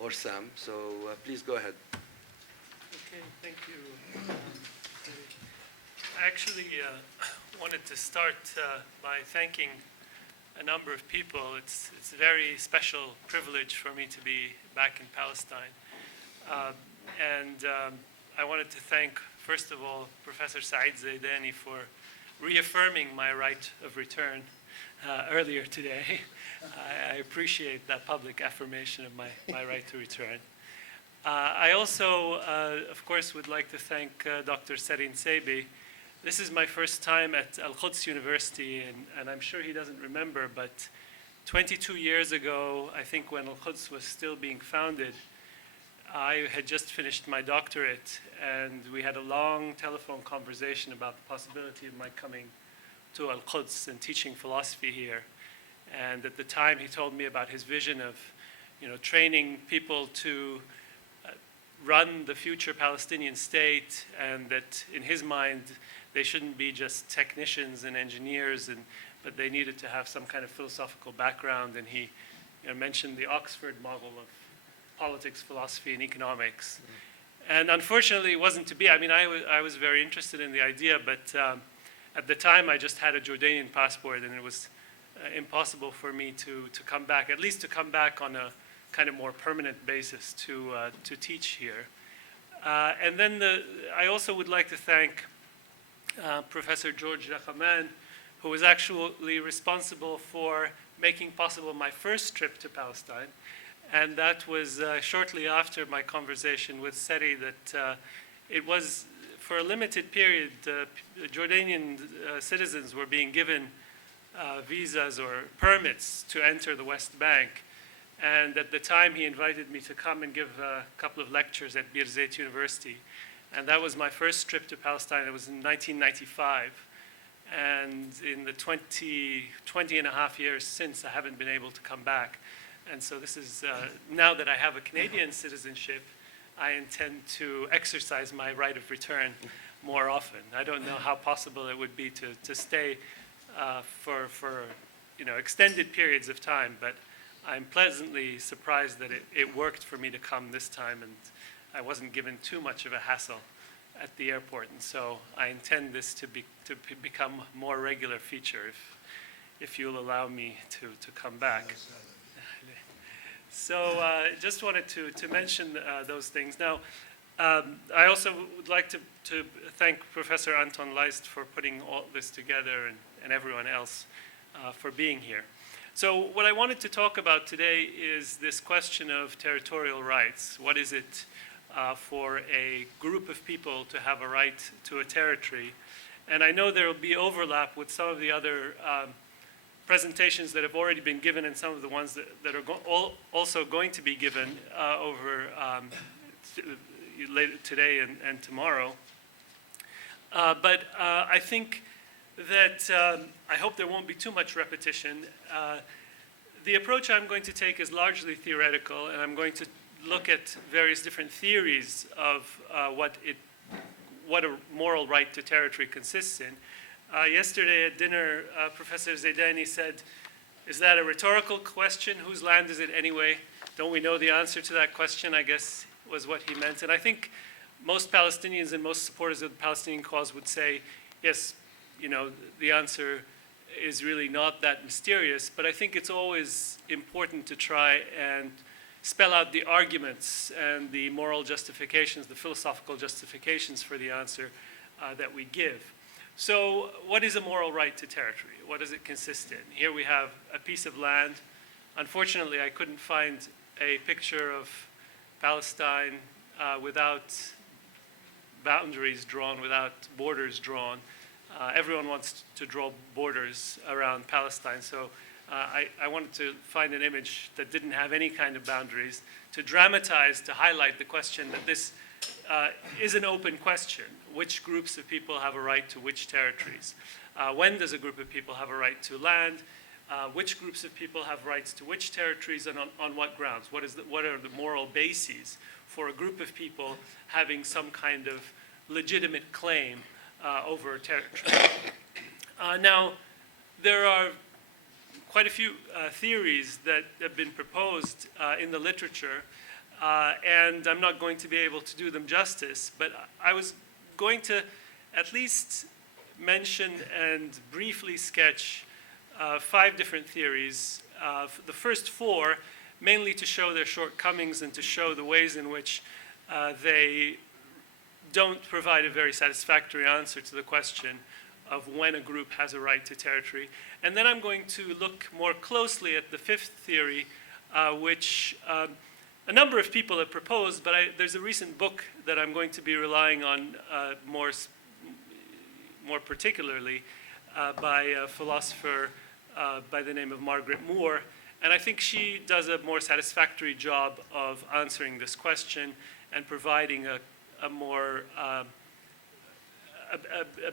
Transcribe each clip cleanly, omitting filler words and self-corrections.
or Sam. So please go ahead. Okay, thank you. I actually wanted to start by thanking a number of people. It's a very special privilege for me to be back in Palestine. I wanted to thank, first of all, Professor Saeed Zaidani for reaffirming my right of return earlier today. I appreciate that public affirmation of my right to return. I also, of course, would like to thank Dr. Sarin Seibi. This is my first time at Al-Quds University, and I'm sure he doesn't remember, but 22 years ago, I think when Al-Quds was still being founded, I had just finished my doctorate, and we had a long telephone conversation about the possibility of my coming to Al-Quds and teaching philosophy here. And at the time, he told me about his vision of, training people to run the future Palestinian state, and that in his mind, they shouldn't be just technicians and engineers, but they needed to have some kind of philosophical background. And he mentioned the Oxford model of politics, philosophy, and economics. And unfortunately, it wasn't to be. I mean, I was very interested in the idea, but at the time, I just had a Jordanian passport, and it was impossible for me to come back, at least to come back on a kind of more permanent basis to teach here. And then I also would like to thank Professor George Rachaman, who was actually responsible for making possible my first trip to Palestine. And that was shortly after my conversation with Seri that it was, for a limited period, Jordanian citizens were being given visas or permits to enter the West Bank. And at the time, he invited me to come and give a couple of lectures at Birzeit University. And that was my first trip to Palestine. It was in 1995. And in the 20 and a half years since, I haven't been able to come back. And so this is, now that I have a Canadian citizenship, I intend to exercise my right of return more often. I don't know how possible it would be to stay for extended periods of time, but I'm pleasantly surprised that it worked for me to come this time, and I wasn't given too much of a hassle at the airport. And so I intend this to become a more regular feature if you'll allow me to come back. So just wanted to mention those things. Now, I also would like to thank Professor Anton Leist for putting all this together and everyone else for being here. So what I wanted to talk about today is this question of territorial rights. What is it for a group of people to have a right to a territory? And I know there will be overlap with some of the other presentations that have already been given and some of the ones that are also going to be given over later today and tomorrow. But I think that I hope there won't be too much repetition. The approach I'm going to take is largely theoretical, and I'm going to look at various different theories of what a moral right to territory consists in. Yesterday at dinner, Professor Zaidani said, "Is that a rhetorical question? Whose land is it anyway? Don't we know the answer to that question?" I guess was what he meant. And I think most Palestinians and most supporters of the Palestinian cause would say, yes, the answer is really not that mysterious, but I think it's always important to try and spell out the arguments and the moral justifications, the philosophical justifications for the answer that we give. So what is a moral right to territory? What does it consist in? Here we have a piece of land. Unfortunately, I couldn't find a picture of Palestine without boundaries drawn, without borders drawn. Everyone wants to draw borders around Palestine, so I wanted to find an image that didn't have any kind of boundaries to dramatize, to highlight the question that this is an open question. Which groups of people have a right to which territories? When does a group of people have a right to land? Which groups of people have rights to which territories, and on what grounds? What are the moral bases for a group of people having some kind of legitimate claim over a territory? Now, there are quite a few theories that have been proposed in the literature. and I'm not going to be able to do them justice, but I was going to at least mention and briefly sketch 5 different theories. The first 4, mainly to show their shortcomings and to show the ways in which they don't provide a very satisfactory answer to the question of when a group has a right to territory. And then I'm going to look more closely at the 5th theory, which a number of people have proposed, but there's a recent book that I'm going to be relying on more particularly by a philosopher by the name of Margaret Moore. And I think she does a more satisfactory job of answering this question and providing a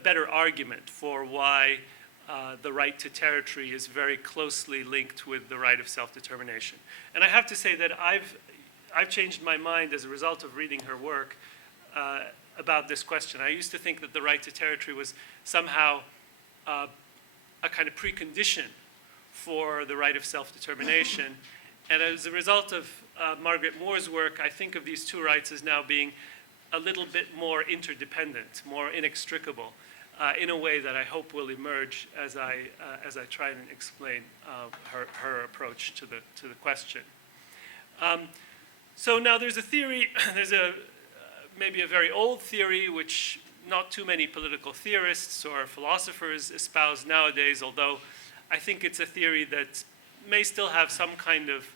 better argument for why the right to territory is very closely linked with the right of self-determination. And I have to say that I've changed my mind as a result of reading her work about this question. I used to think that the right to territory was somehow a kind of precondition for the right of self-determination. And as a result of Margaret Moore's work, I think of these 2 rights as now being a little bit more interdependent, more inextricable, in a way that I hope will emerge as I try and explain her approach to the question. So now there's a theory, there's maybe a very old theory which not too many political theorists or philosophers espouse nowadays, although I think it's a theory that may still have some kind of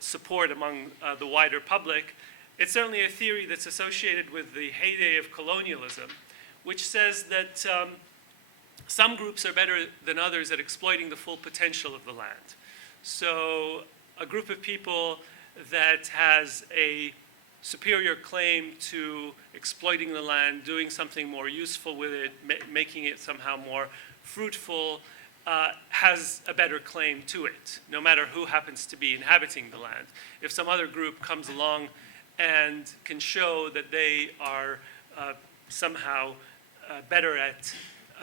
support among the wider public. It's certainly a theory that's associated with the heyday of colonialism, which says that some groups are better than others at exploiting the full potential of the land. So a group of people that has a superior claim to exploiting the land, doing something more useful with it, making it somehow more fruitful, has a better claim to it, no matter who happens to be inhabiting the land. If some other group comes along and can show that they are somehow better at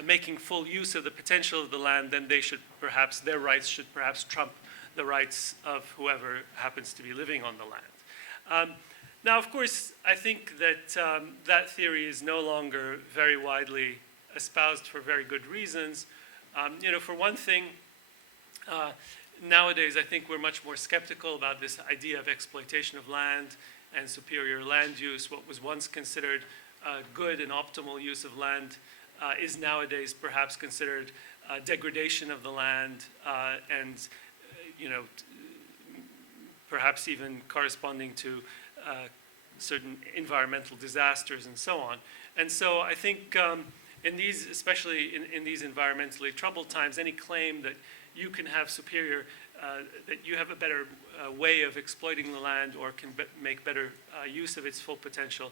making full use of the potential of the land, then their rights should perhaps trump the rights of whoever happens to be living on the land. Now, of course, I think that that theory is no longer very widely espoused for very good reasons. For one thing, nowadays I think we're much more skeptical about this idea of exploitation of land and superior land use. What was once considered good and optimal use of land is nowadays perhaps considered degradation of the land and perhaps even corresponding to certain environmental disasters and so on. And so I think in these, especially in these environmentally troubled times, any claim that you can have superior, that you have a better way of exploiting the land or can make better use of its full potential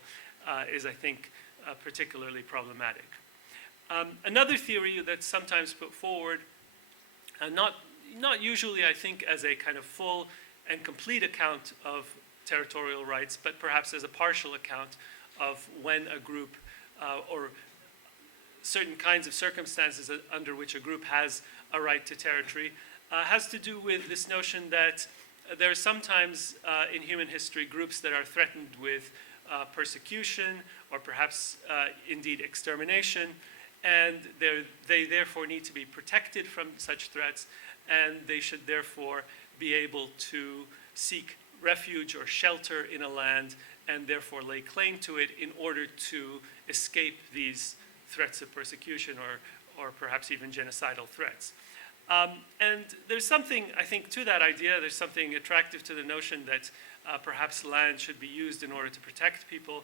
is, I think, particularly problematic. Another theory that's sometimes put forward, not usually, I think, as a kind of full and complete account of territorial rights, but perhaps as a partial account of when a group or certain kinds of circumstances under which a group has a right to territory, has to do with this notion that there are sometimes in human history groups that are threatened with persecution or perhaps indeed extermination, and they therefore need to be protected from such threats, and they should therefore be able to seek refuge or shelter in a land and therefore lay claim to it in order to escape these threats of persecution or perhaps even genocidal threats. And there's something, I think, to that idea. There's something attractive to the notion that perhaps land should be used in order to protect people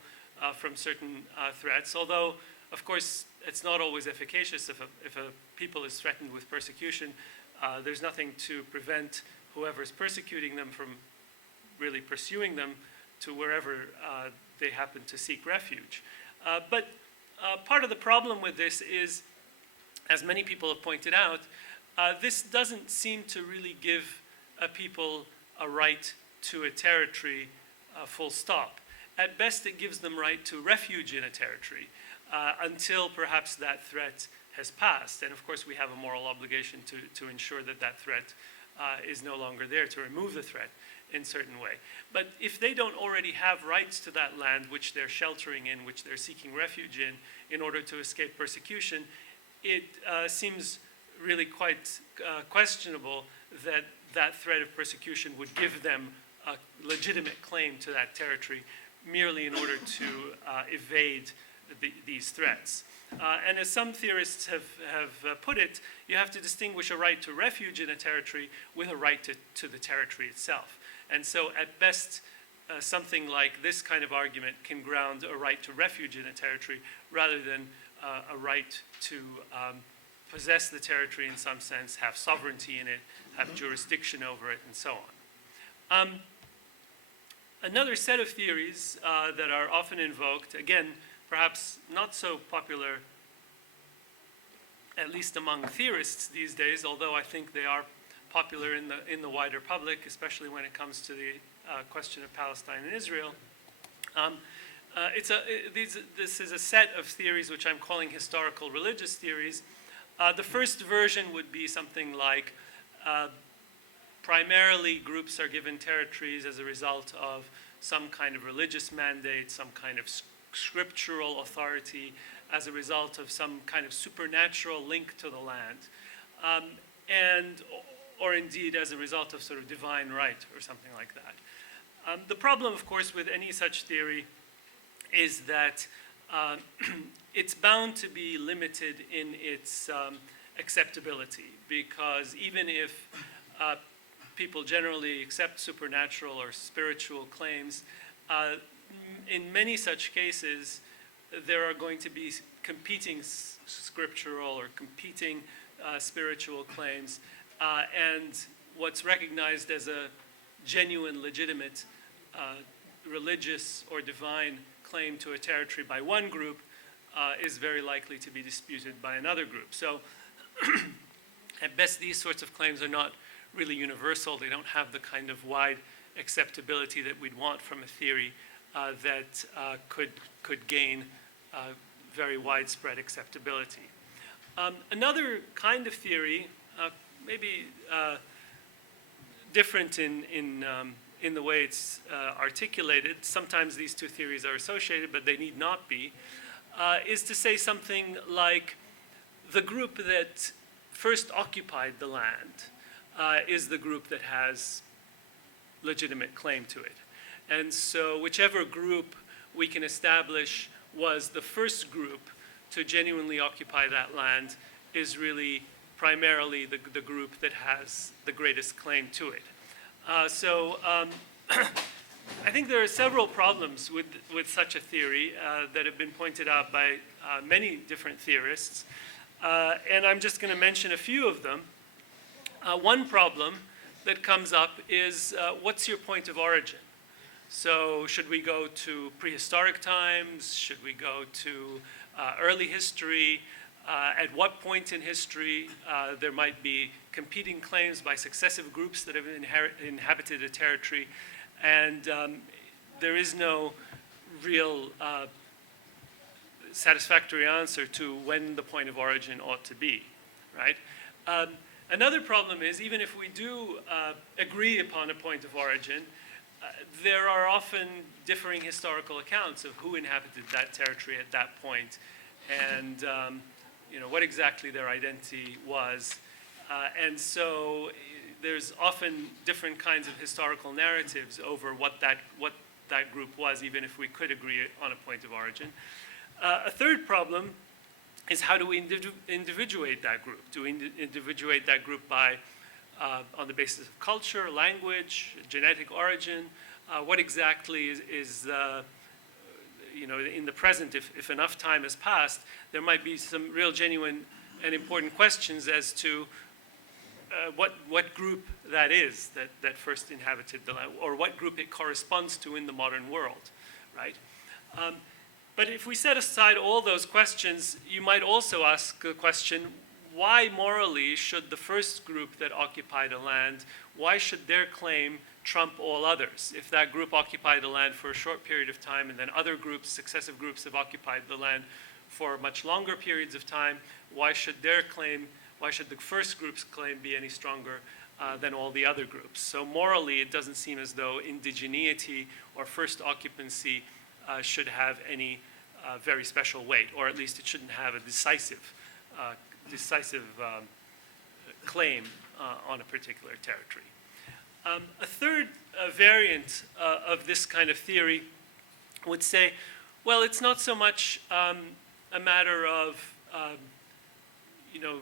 from certain threats, although, of course, it's not always efficacious. If a people is threatened with persecution, there's nothing to prevent whoever's persecuting them from really pursuing them to wherever they happen to seek refuge. But part of the problem with this is, as many people have pointed out, this doesn't seem to really give people a right to a territory full stop. At best, it gives them right to refuge in a territory until perhaps that threat has passed. And of course, we have a moral obligation to ensure that that threat is no longer there, to remove the threat. in certain way. But if they don't already have rights to that land which they're sheltering in, which they're seeking refuge in order to escape persecution, it seems really quite questionable that that threat of persecution would give them a legitimate claim to that territory merely in order to evade these threats. And as some theorists have put it, you have to distinguish a right to refuge in a territory with a right to the territory itself. And so at best, something like this kind of argument can ground a right to refuge in a territory rather than a right to possess the territory in some sense, have sovereignty in it, have jurisdiction over it, and so on. Another set of theories that are often invoked, again, perhaps not so popular, at least among theorists these days, although I think they are popular in the wider public, especially when it comes to the question of Palestine and Israel. This is a set of theories which I'm calling historical religious theories. The first version would be something like primarily groups are given territories as a result of some kind of religious mandate, some kind of scriptural authority, as a result of some kind of supernatural link to the land, or indeed as a result of sort of divine right or something like that. The problem, of course, with any such theory is that it's bound to be limited in its acceptability, because even if people generally accept supernatural or spiritual claims, in many such cases, there are going to be competing scriptural or competing spiritual claims, and what's recognized as a genuine, legitimate religious or divine claim to a territory by one group is very likely to be disputed by another group. So at best, these sorts of claims are not really universal. They don't have the kind of wide acceptability that we'd want from a theory that could gain very widespread acceptability. Another kind of theory, maybe different in the way it's articulated, sometimes these two theories are associated, but they need not be, is to say something like the group that first occupied the land is the group that has legitimate claim to it. And so whichever group we can establish was the first group to genuinely occupy that land is really primarily the group that has the greatest claim to it. I think there are several problems with such a theory that have been pointed out by many different theorists, and I'm just going to mention a few of them. One problem that comes up is what's your point of origin? So should we go to prehistoric times? Should we go to early history? At what point in history there might be competing claims by successive groups that have inhabited a territory, and there is no real satisfactory answer to when the point of origin ought to be, right? Another problem is, even if we do agree upon a point of origin, there are often differing historical accounts of who inhabited that territory at that point, and what exactly their identity was. And so there's often different kinds of historical narratives over what that group was, even if we could agree on a point of origin. A third problem is, how do we individuate that group? Do we individuate that group by on the basis of culture, language, genetic origin? What exactly is in the present, if enough time has passed, there might be some real genuine and important questions as to what group that is that first inhabited the land, or what group it corresponds to in the modern world, right? But if we set aside all those questions, you might also ask the question, why morally should the first group that occupied a land, why should their claim trump all others? If that group occupied the land for a short period of time, and then other groups, successive groups, have occupied the land for much longer periods of time, why should the first group's claim be any stronger than all the other groups. So morally, it doesn't seem as though indigeneity or first occupancy should have any very special weight, or at least it shouldn't have a decisive claim on a particular territory. A third variant of this kind of theory would say, well, it's not so much a matter of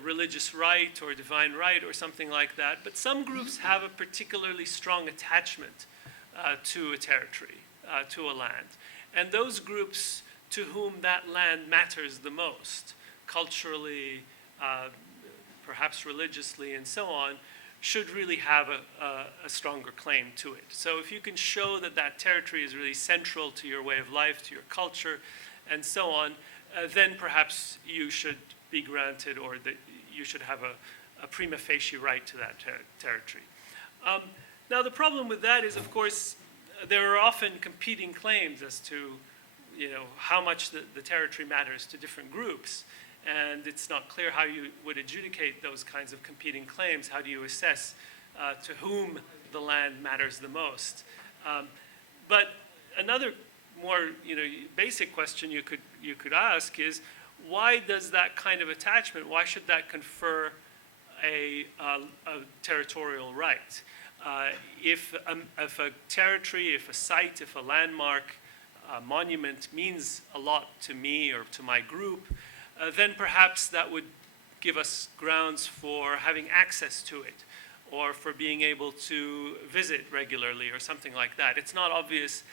religious right or divine right or something like that, but some groups have a particularly strong attachment to a territory, to a land. And those groups to whom that land matters the most, culturally, perhaps religiously, and so on, should really have a stronger claim to it. So if you can show that that territory is really central to your way of life, to your culture, and so on, then perhaps you should be granted, or that you should have a prima facie right to that territory. Now the problem with that is, of course, there are often competing claims as to how much the territory matters to different groups. And it's not clear how you would adjudicate those kinds of competing claims. How do you assess to whom the land matters the most? But another more basic question you could ask is, why does that kind of attachment, why should that confer a territorial right? If a territory, if a site, if a landmark, a monument means a lot to me or to my group, then perhaps that would give us grounds for having access to it, or for being able to visit regularly or something like that. It's not obvious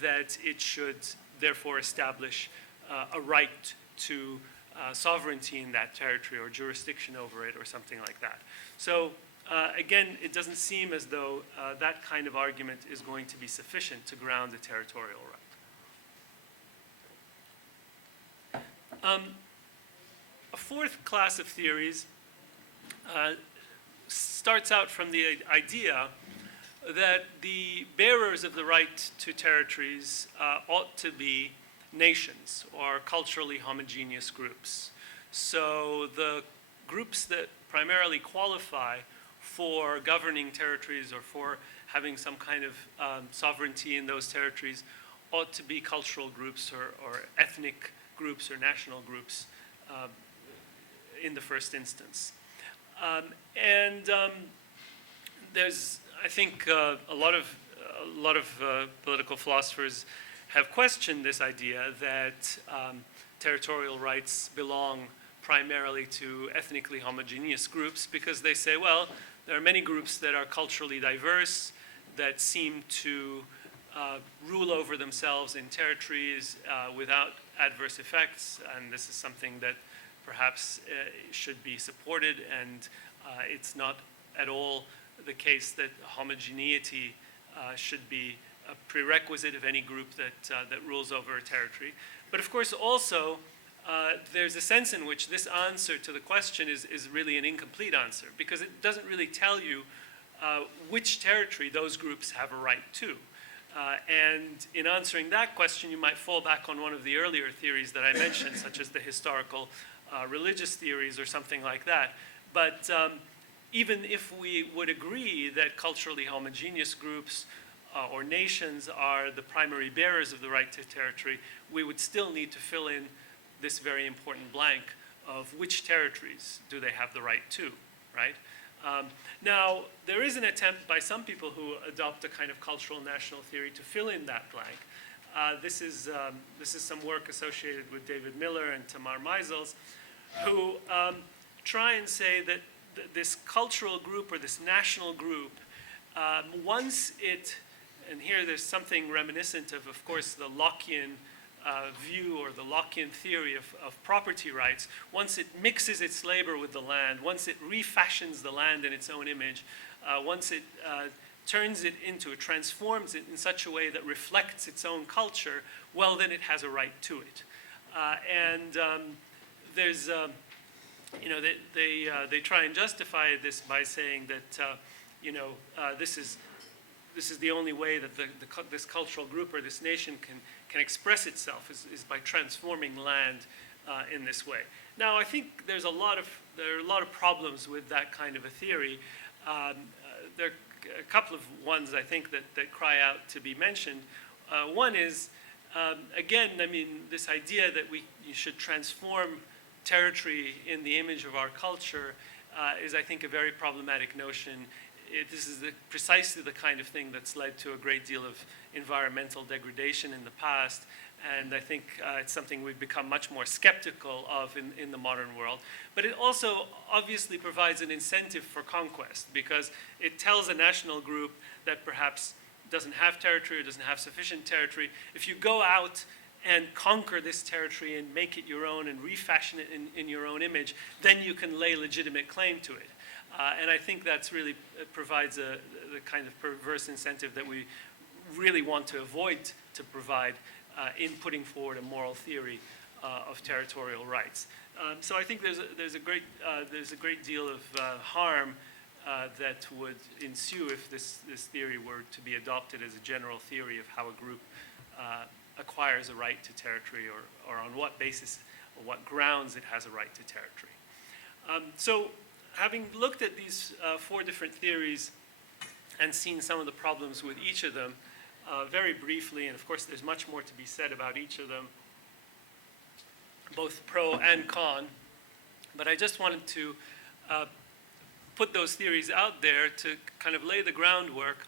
that it should therefore establish a right to sovereignty in that territory or jurisdiction over it or something like that. So again, it doesn't seem as though that kind of argument is going to be sufficient to ground a territorial right. A fourth class of theories starts out from the idea that the bearers of the right to territories ought to be nations or culturally homogeneous groups. So the groups that primarily qualify for governing territories or for having some kind of sovereignty in those territories ought to be cultural groups or ethnic groups or national groups in the first instance. There's, I think, a lot of political philosophers have questioned this idea that territorial rights belong primarily to ethnically homogeneous groups, because they say, well, there are many groups that are culturally diverse, that seem to rule over themselves in territories without adverse effects, and this is something that perhaps should be supported, and it's not at all the case that homogeneity should be a prerequisite of any group that rules over a territory. But of course also there's a sense in which this answer to the question is really an incomplete answer, because it doesn't really tell you which territory those groups have a right to. And in answering that question, you might fall back on one of the earlier theories that I mentioned, such as the historical religious theories or something like that. But even if we would agree that culturally homogeneous groups or nations are the primary bearers of the right to territory, we would still need to fill in this very important blank of which territories do they have the right to, right? Now, there is an attempt by some people who adopt a kind of cultural national theory to fill in that blank. This is some work associated with David Miller and Tamar Meisels, who try and say that this cultural group or this national group, once it, and here there's something reminiscent of course, the Lockean view or the Lockean theory of property rights, once it mixes its labor with the land, once it refashions the land in its own image, once it turns it into, it transforms it in such a way that reflects its own culture, well, then it has a right to it. There's, they try and justify this by saying that, this is the only way that this cultural group or this nation can express itself is by transforming land in this way. Now, I think there are a lot of problems with that kind of a theory. there are a couple of ones I think that cry out to be mentioned. One is, again, I mean, this idea that you should transform territory in the image of our culture is, I think, a very problematic notion. This is precisely the kind of thing that's led to a great deal of environmental degradation in the past, and I think it's something we've become much more skeptical of in the modern world. But it also obviously provides an incentive for conquest, because it tells a national group that perhaps doesn't have territory or doesn't have sufficient territory, if you go out and conquer this territory and make it your own and refashion it in your own image, then you can lay legitimate claim to it. And I think that's really provides the kind of perverse incentive that we really want to avoid to provide in putting forward a moral theory of territorial rights. So I think there's a great deal of harm that would ensue if this theory were to be adopted as a general theory of how a group acquires a right to territory, or on what basis or what grounds it has a right to territory. So having looked at these 4 different theories and seen some of the problems with each of them, very briefly, and of course there's much more to be said about each of them, both pro and con, but I just wanted to put those theories out there to kind of lay the groundwork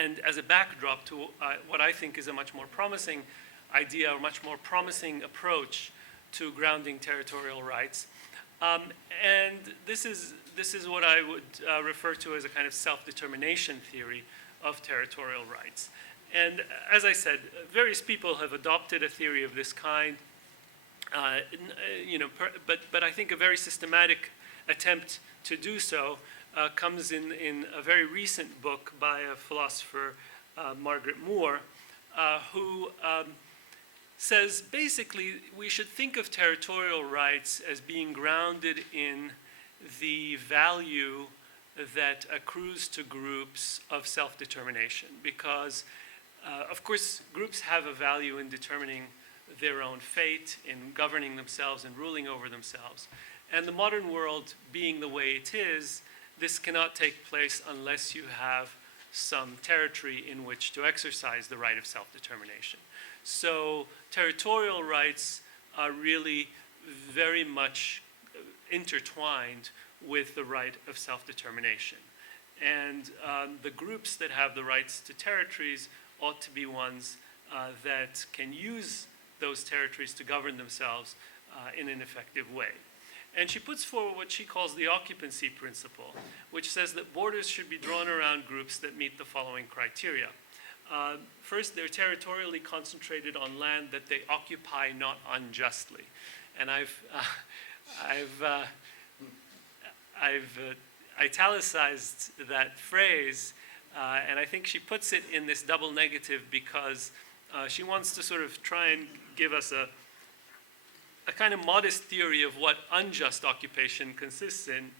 and as a backdrop to what I think is a much more promising idea, or much more promising approach to grounding territorial rights. And this is what I would refer to as a kind of self-determination theory of territorial rights. And as I said, various people have adopted a theory of this kind, but I think a very systematic attempt to do so comes in a very recent book by a philosopher, Margaret Moore, who says basically we should think of territorial rights as being grounded in the value that accrues to groups of self-determination, because of course groups have a value in determining their own fate, in governing themselves and ruling over themselves. And the modern world being the way it is, this cannot take place unless you have some territory in which to exercise the right of self-determination. So territorial rights are really very much intertwined with the right of self-determination. And the groups that have the rights to territories ought to be ones that can use those territories to govern themselves in an effective way. And she puts forward what she calls the occupancy principle, which says that borders should be drawn around groups that meet the following criteria. First, they're territorially concentrated on land that they occupy not unjustly. And I've italicized that phrase, and I think she puts it in this double negative because she wants to sort of try and give us a kind of modest theory of what unjust occupation consists in,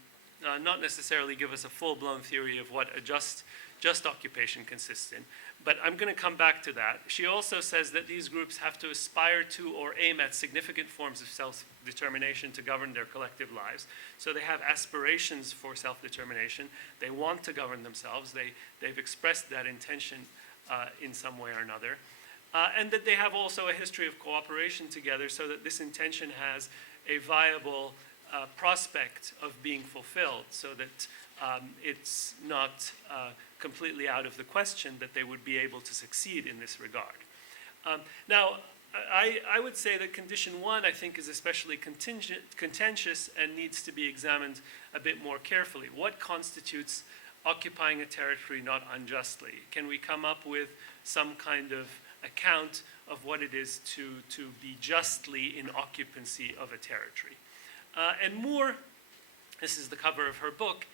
not necessarily give us a full-blown theory of what a just occupation consists in. But I'm going to come back to that. She also says that these groups have to aspire to or aim at significant forms of self-determination to govern their collective lives. So they have aspirations for self-determination. They want to govern themselves. They've expressed that intention in some way or another. And that they have also a history of cooperation together, so that this intention has a viable prospect of being fulfilled, so that it's not completely out of the question that they would be able to succeed in this regard. Now, I would say that condition 1, I think, is especially contentious and needs to be examined a bit more carefully. What constitutes occupying a territory not unjustly? Can we come up with some kind of account of what it is to be justly in occupancy of a territory? And Moore, this is the cover of her book,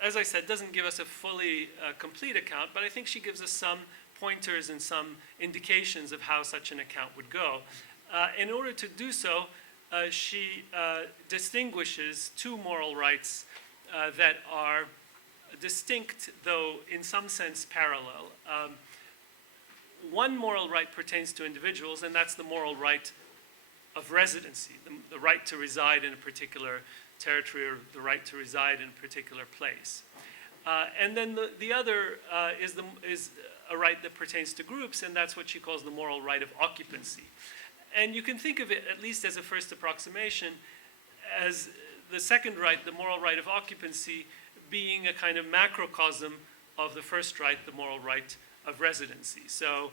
as I said, doesn't give us a fully complete account, but I think she gives us some pointers and some indications of how such an account would go. In order to do so, she distinguishes 2 moral rights that are distinct, though in some sense parallel. One moral right pertains to individuals, and that's the moral right of residency, the right to reside in a particular territory or the right to reside in a particular place. And then the other is a right that pertains to groups, and that's what she calls the moral right of occupancy. And you can think of it, at least as a first approximation, as the second right, the moral right of occupancy, being a kind of macrocosm of the first right, the moral right of residency. So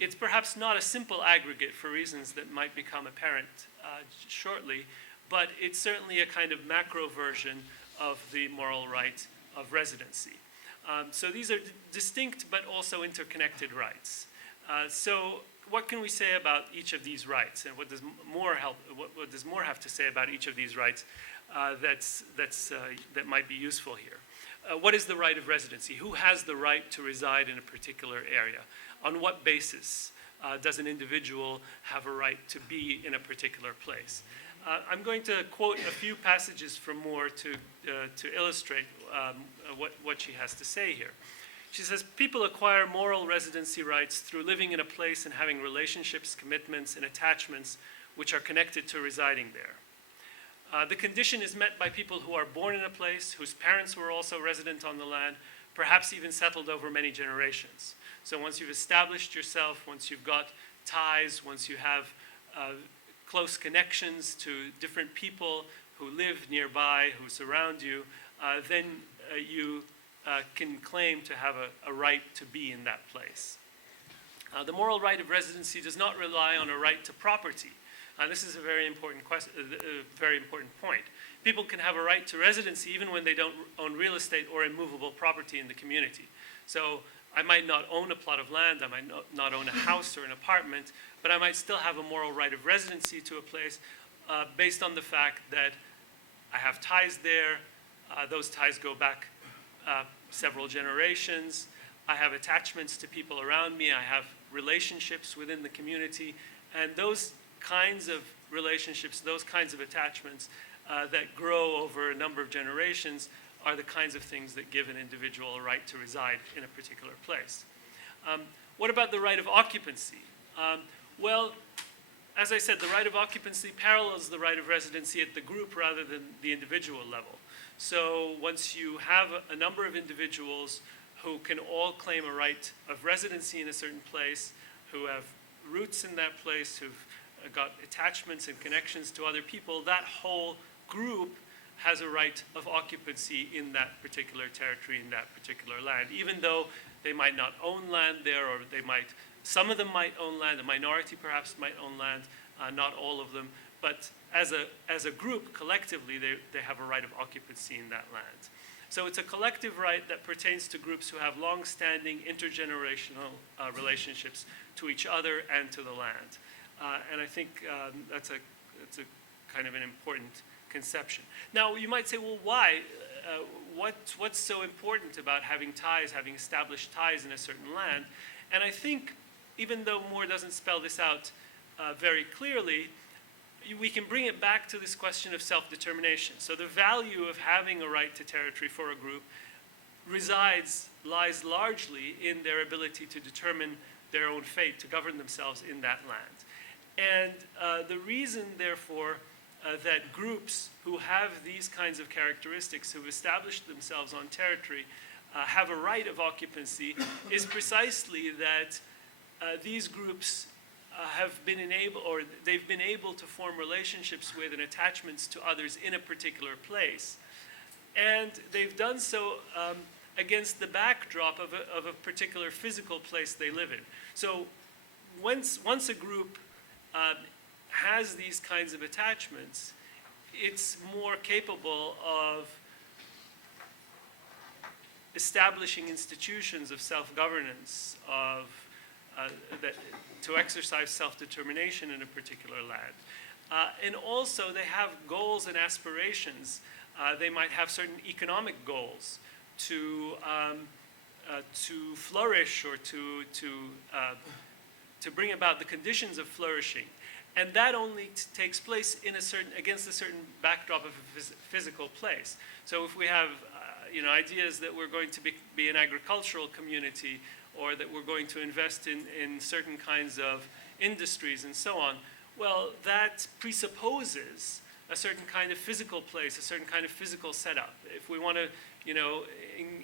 it's perhaps not a simple aggregate for reasons that might become apparent shortly, but it's certainly a kind of macro version of the moral right of residency. So these are distinct but also interconnected rights. So what can we say about each of these rights, and what does Moore have to say about each of these rights that might be useful here? What is the right of residency? Who has the right to reside in a particular area? On what basis does an individual have a right to be in a particular place? I'm going to quote a few passages from Moore to illustrate what she has to say here. She says, people acquire moral residency rights through living in a place and having relationships, commitments, and attachments which are connected to residing there. The condition is met by people who are born in a place, whose parents were also resident on the land, perhaps even settled over many generations. So once you've established yourself, once you've got ties, once you have close connections to different people who live nearby, who surround you, then you can claim to have a right to be in that place. The moral right of residency does not rely on a right to property. This is a very important point. People can have a right to residency even when they don't own real estate or immovable property in the community. So I might not own a plot of land, I might not own a house or an apartment, but I might still have a moral right of residency to a place based on the fact that I have ties there, those ties go back several generations, I have attachments to people around me, I have relationships within the community, and those kinds of relationships, those kinds of attachments that grow over a number of generations are the kinds of things that give an individual a right to reside in a particular place. What about the right of occupancy? Well, as I said, the right of occupancy parallels the right of residency at the group rather than the individual level. So once you have a number of individuals who can all claim a right of residency in a certain place, who have roots in that place, who've got attachments and connections to other people, that whole group has a right of occupancy in that particular territory, in that particular land, even though they might not own land there, or some of them might own land, a minority perhaps might own land, not all of them, but as a group, collectively, they have a right of occupancy in that land. So it's a collective right that pertains to groups who have long-standing intergenerational relationships to each other and to the land. And I think that's a kind of an important conception. Now, you might say, well, why? What's so important about having ties, having established ties in a certain land? And I think, even though Moore doesn't spell this out very clearly, we can bring it back to this question of self-determination. So the value of having a right to territory for a group lies largely in their ability to determine their own fate, to govern themselves in that land. And the reason, therefore, that groups who have these kinds of characteristics, who've established themselves on territory, have a right of occupancy is precisely that these groups they've been able to form relationships with and attachments to others in a particular place. And they've done so against the backdrop of a particular physical place they live in. So once a group has these kinds of attachments, it's more capable of establishing institutions of self-governance, to exercise self-determination in a particular land. And also they have goals and aspirations. They might have certain economic goals to flourish or to bring about the conditions of flourishing. And that only takes place against a certain backdrop of a physical place. So if we have ideas that we're going to be an agricultural community, or that we're going to invest in certain kinds of industries and so on, Well, that presupposes a certain kind of physical place, a certain kind of physical setup. If we want to,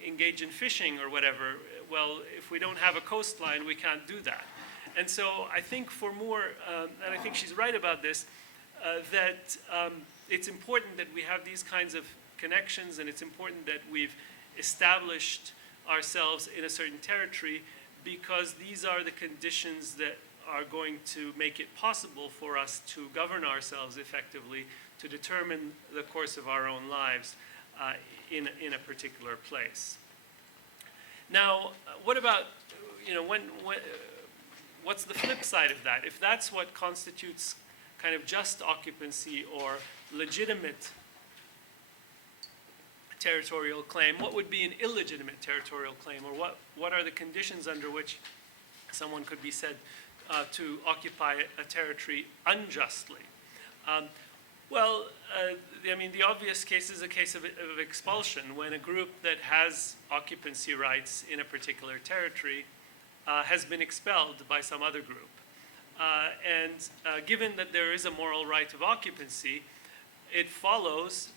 engage in fishing or whatever, well, if we don't have a coastline, we can't do that. And so I think for more, and I think she's right about this, that it's important that we have these kinds of connections, and it's important that we've established ourselves in a certain territory, because these are the conditions that are going to make it possible for us to govern ourselves effectively, to determine the course of our own lives in a particular place. Now, what about, what's the flip side of that? If that's what constitutes kind of just occupancy or legitimate territorial claim, what would be an illegitimate territorial claim, or what are the conditions under which someone could be said to occupy a territory unjustly? The obvious case is a case of expulsion, when a group that has occupancy rights in a particular territory has been expelled by some other group. Given that there is a moral right of occupancy, it follows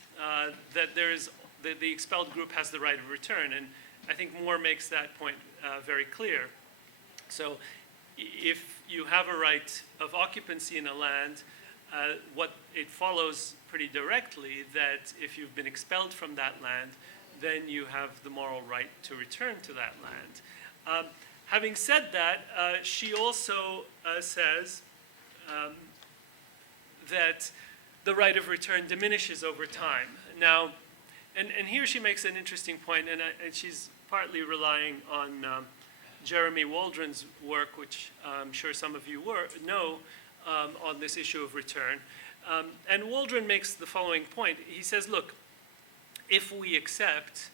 that the expelled group has the right of return. And I think Moore makes that point very clear. So if you have a right of occupancy in a land, what it follows pretty directly that if you've been expelled from that land, then you have the moral right to return to that land. Having said that, she also says that the right of return diminishes over time. Now, and here she makes an interesting point, and she's partly relying on Jeremy Waldron's work, which I'm sure some of you know, on this issue of return. And Waldron makes the following point. He says, look, if we accept,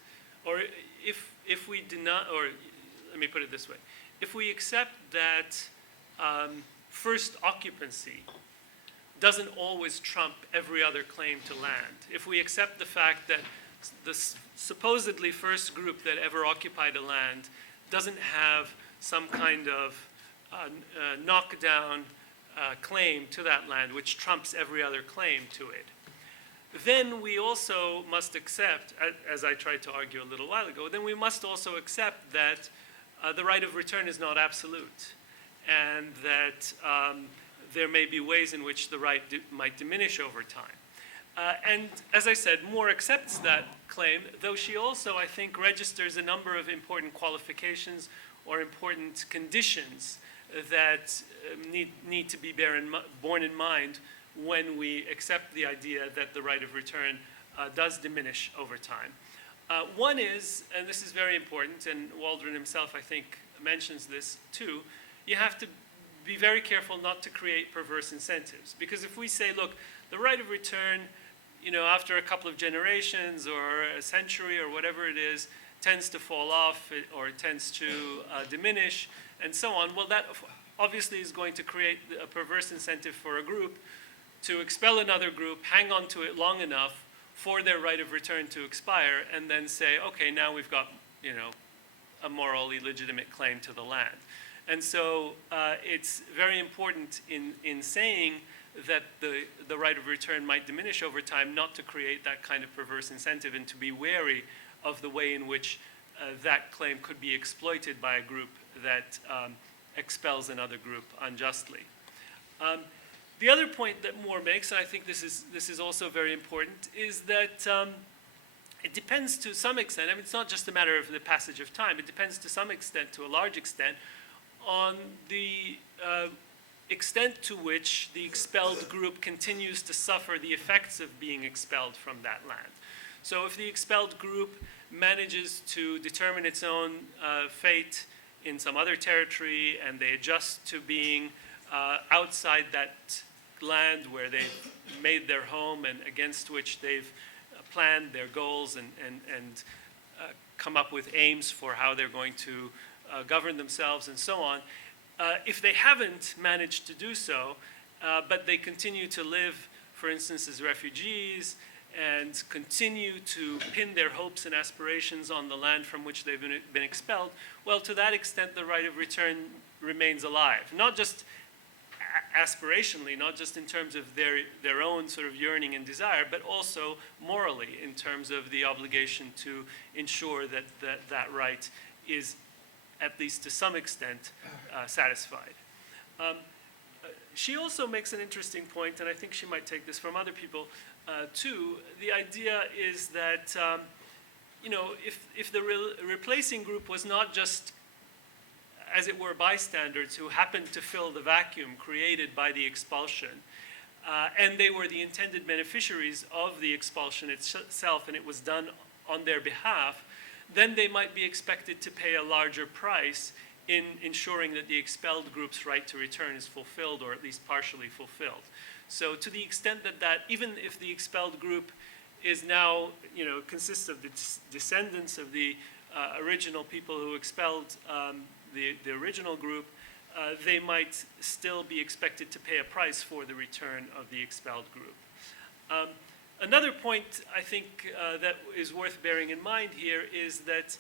or if we deny, or let me put it this way, if we accept that first occupancy doesn't always trump every other claim to land, if we accept the fact that the supposedly first group that ever occupied a land doesn't have some kind of knockdown claim to that land, which trumps every other claim to it, then we also must accept, as I tried to argue a little while ago, then we must also accept that the right of return is not absolute, and that there may be ways in which the right might diminish over time. And as I said, Moore accepts that claim, though she also, I think, registers a number of important qualifications or important conditions that need to be borne in mind when we accept the idea that the right of return does diminish over time. One is, and this is very important, and Waldron himself, I think, mentions this too, you have to be very careful not to create perverse incentives. Because if we say, look, the right of return, after a couple of generations or a century or whatever it is, tends to fall off or it tends to diminish and so on, well, that obviously is going to create a perverse incentive for a group to expel another group, hang on to it long enough for their right of return to expire, and then say, okay, now we've got, a morally legitimate claim to the land. And so it's very important in saying that the right of return might diminish over time, not to create that kind of perverse incentive, and to be wary of the way in which that claim could be exploited by a group that expels another group unjustly. The other point that Moore makes, and I think this is also very important, is that it depends to some extent, it's not just a matter of the passage of time, it depends to some extent, to a large extent, on the extent to which the expelled group continues to suffer the effects of being expelled from that land. So if the expelled group manages to determine its own fate in some other territory, and they adjust to being outside that land where they've made their home and against which they've planned their goals and come up with aims for how they're going to govern themselves and so on, if they haven't managed to do so, but they continue to live, for instance, as refugees, and continue to pin their hopes and aspirations on the land from which they've been expelled, well, to that extent, the right of return remains alive. Not just aspirationally, not just in terms of their own sort of yearning and desire, but also morally in terms of the obligation to ensure that right is, at least to some extent, satisfied. She also makes an interesting point, and I think she might take this from other people too. The idea is that if the replacing group was not just, as it were, bystanders who happened to fill the vacuum created by the expulsion, and they were the intended beneficiaries of the expulsion itself, and it was done on their behalf, then they might be expected to pay a larger price in ensuring that the expelled group's right to return is fulfilled, or at least partially fulfilled. So to the extent that even if the expelled group is now, consists of the descendants of the original people who expelled the original group, they might still be expected to pay a price for the return of the expelled group. Another point I think that is worth bearing in mind here is that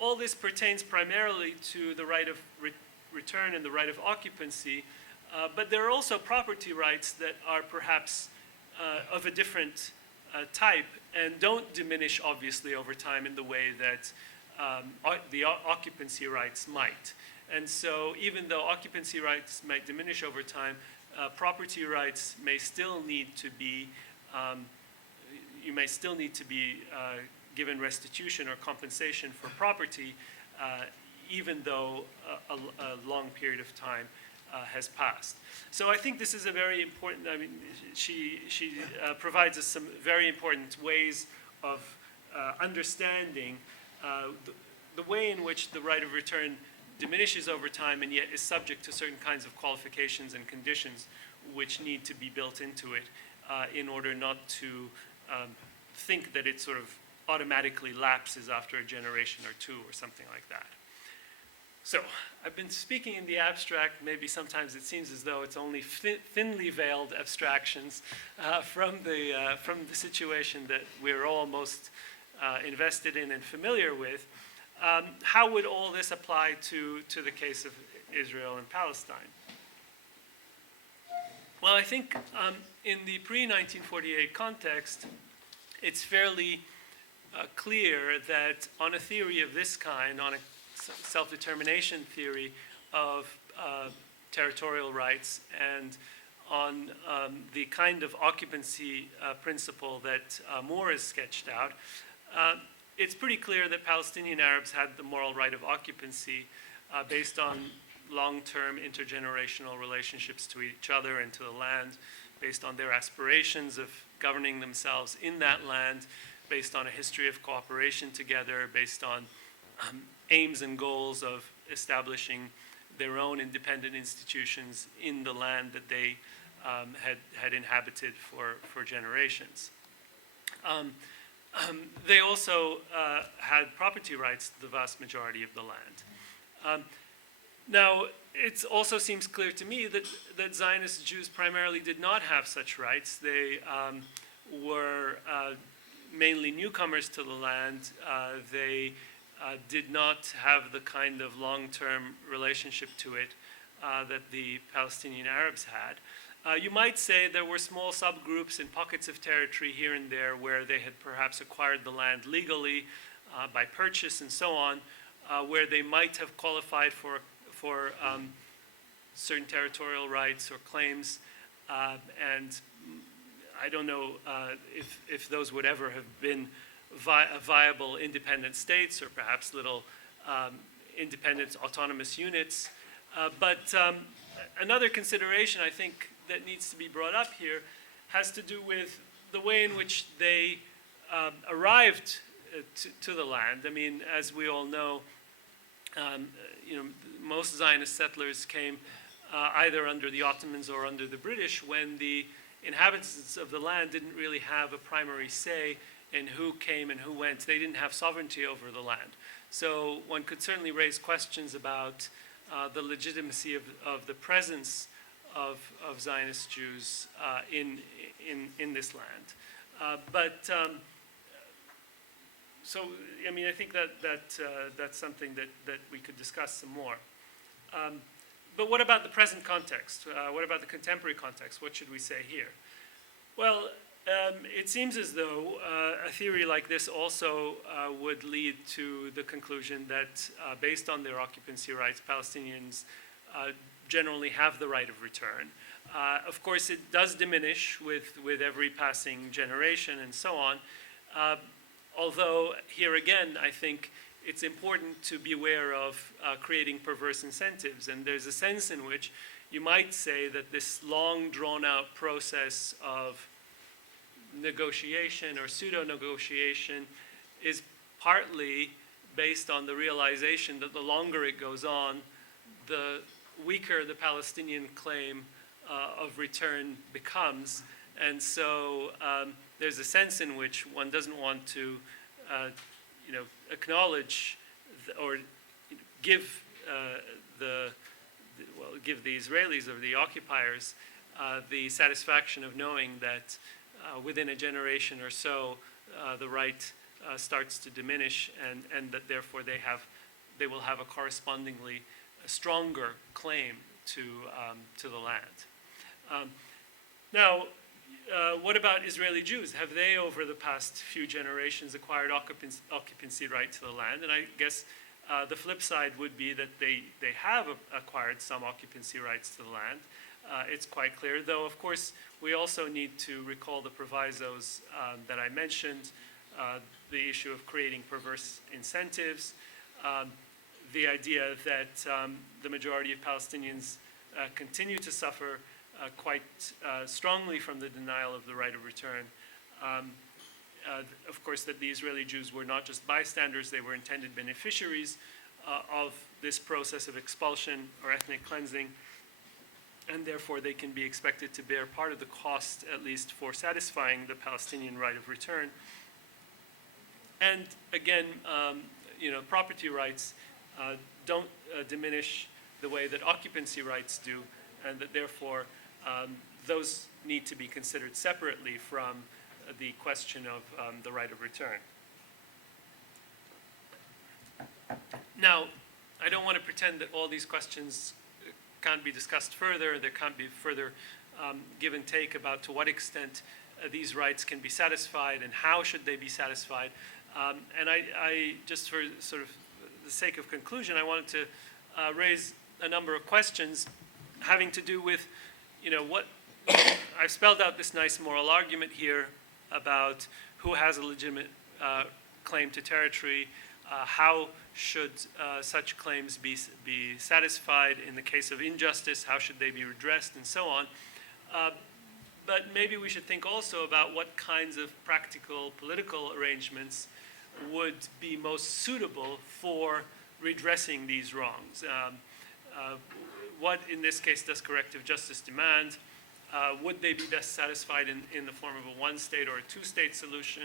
all this pertains primarily to the right of return and the right of occupancy, but there are also property rights that are perhaps of a different type and don't diminish obviously over time in the way that the occupancy rights might. And so even though occupancy rights might diminish over time, property rights may still need to be, you may still need to be given restitution or compensation for property, even though a long period of time has passed. So I think this is a very important, she provides us some very important ways of understanding the way in which the right of return diminishes over time and yet is subject to certain kinds of qualifications and conditions which need to be built into it in order not to think that it sort of automatically lapses after a generation or two or something like that. So I've been speaking in the abstract. Maybe sometimes it seems as though it's only thinly veiled abstractions from the situation that we're all most invested in and familiar with. How would all this apply to the case of Israel and Palestine? Well, I think in the pre-1948 context, it's fairly clear that on a theory of this kind, on a self-determination theory of territorial rights, and on the kind of occupancy principle that Moore has sketched out, it's pretty clear that Palestinian Arabs had the moral right of occupancy based on long-term intergenerational relationships to each other and to the land, based on their aspirations of governing themselves in that land, based on a history of cooperation together, based on aims and goals of establishing their own independent institutions in the land that they had inhabited for generations. They also had property rights to the vast majority of the land. Now, it also seems clear to me that Zionist Jews primarily did not have such rights. They were mainly newcomers to the land. They did not have the kind of long-term relationship to it that the Palestinian Arabs had. You might say there were small subgroups in pockets of territory here and there where they had perhaps acquired the land legally by purchase and so on, where they might have qualified for certain territorial rights or claims, and I don't know if those would ever have been viable independent states or perhaps little independent autonomous units. But another consideration I think that needs to be brought up here has to do with the way in which they arrived to the land. I mean, as we all know, most Zionist settlers came either under the Ottomans or under the British, when the inhabitants of the land didn't really have a primary say in who came and who went. They didn't have sovereignty over the land. So one could certainly raise questions about the legitimacy of the presence of Zionist Jews in this land. So, I mean, I think that's something that we could discuss some more. But what about the present context? What about the contemporary context? What should we say here? Well, it seems as though a theory like this also would lead to the conclusion that based on their occupancy rights, Palestinians generally have the right of return. Of course, it does diminish with every passing generation and so on. Although here again, I think it's important to be aware of creating perverse incentives. And there's a sense in which you might say that this long drawn-out process of negotiation or pseudo-negotiation is partly based on the realization that the longer it goes on, the weaker the Palestinian claim of return becomes. And so there's a sense in which one doesn't want to acknowledge or give give the Israelis or the occupiers the satisfaction of knowing that within a generation or so the right starts to diminish, and that therefore they will have a correspondingly stronger claim to the land. Now, what about Israeli Jews? Have they, over the past few generations, acquired occupancy right to the land? And I guess the flip side would be that they have acquired some occupancy rights to the land. It's quite clear, though, of course, we also need to recall the provisos that I mentioned, the issue of creating perverse incentives, the idea that the majority of Palestinians continue to suffer quite strongly from the denial of the right of return. Of course, that the Israeli Jews were not just bystanders, they were intended beneficiaries of this process of expulsion or ethnic cleansing, and therefore they can be expected to bear part of the cost, at least for satisfying the Palestinian right of return. And again, property rights don't diminish the way that occupancy rights do, and that therefore those need to be considered separately from the question of the right of return. Now, I don't want to pretend that all these questions can't be discussed further. There can't be further give and take about to what extent these rights can be satisfied and how should they be satisfied. And I just for sort of the sake of conclusion, I wanted to raise a number of questions having to do with, what I've spelled out this nice moral argument here about who has a legitimate claim to territory, how should such claims be satisfied in the case of injustice, how should they be redressed, and so on. But maybe we should think also about what kinds of practical political arrangements would be most suitable for redressing these wrongs. What, in this case, does corrective justice demand? Would they be best satisfied in the form of a one-state or a two-state solution,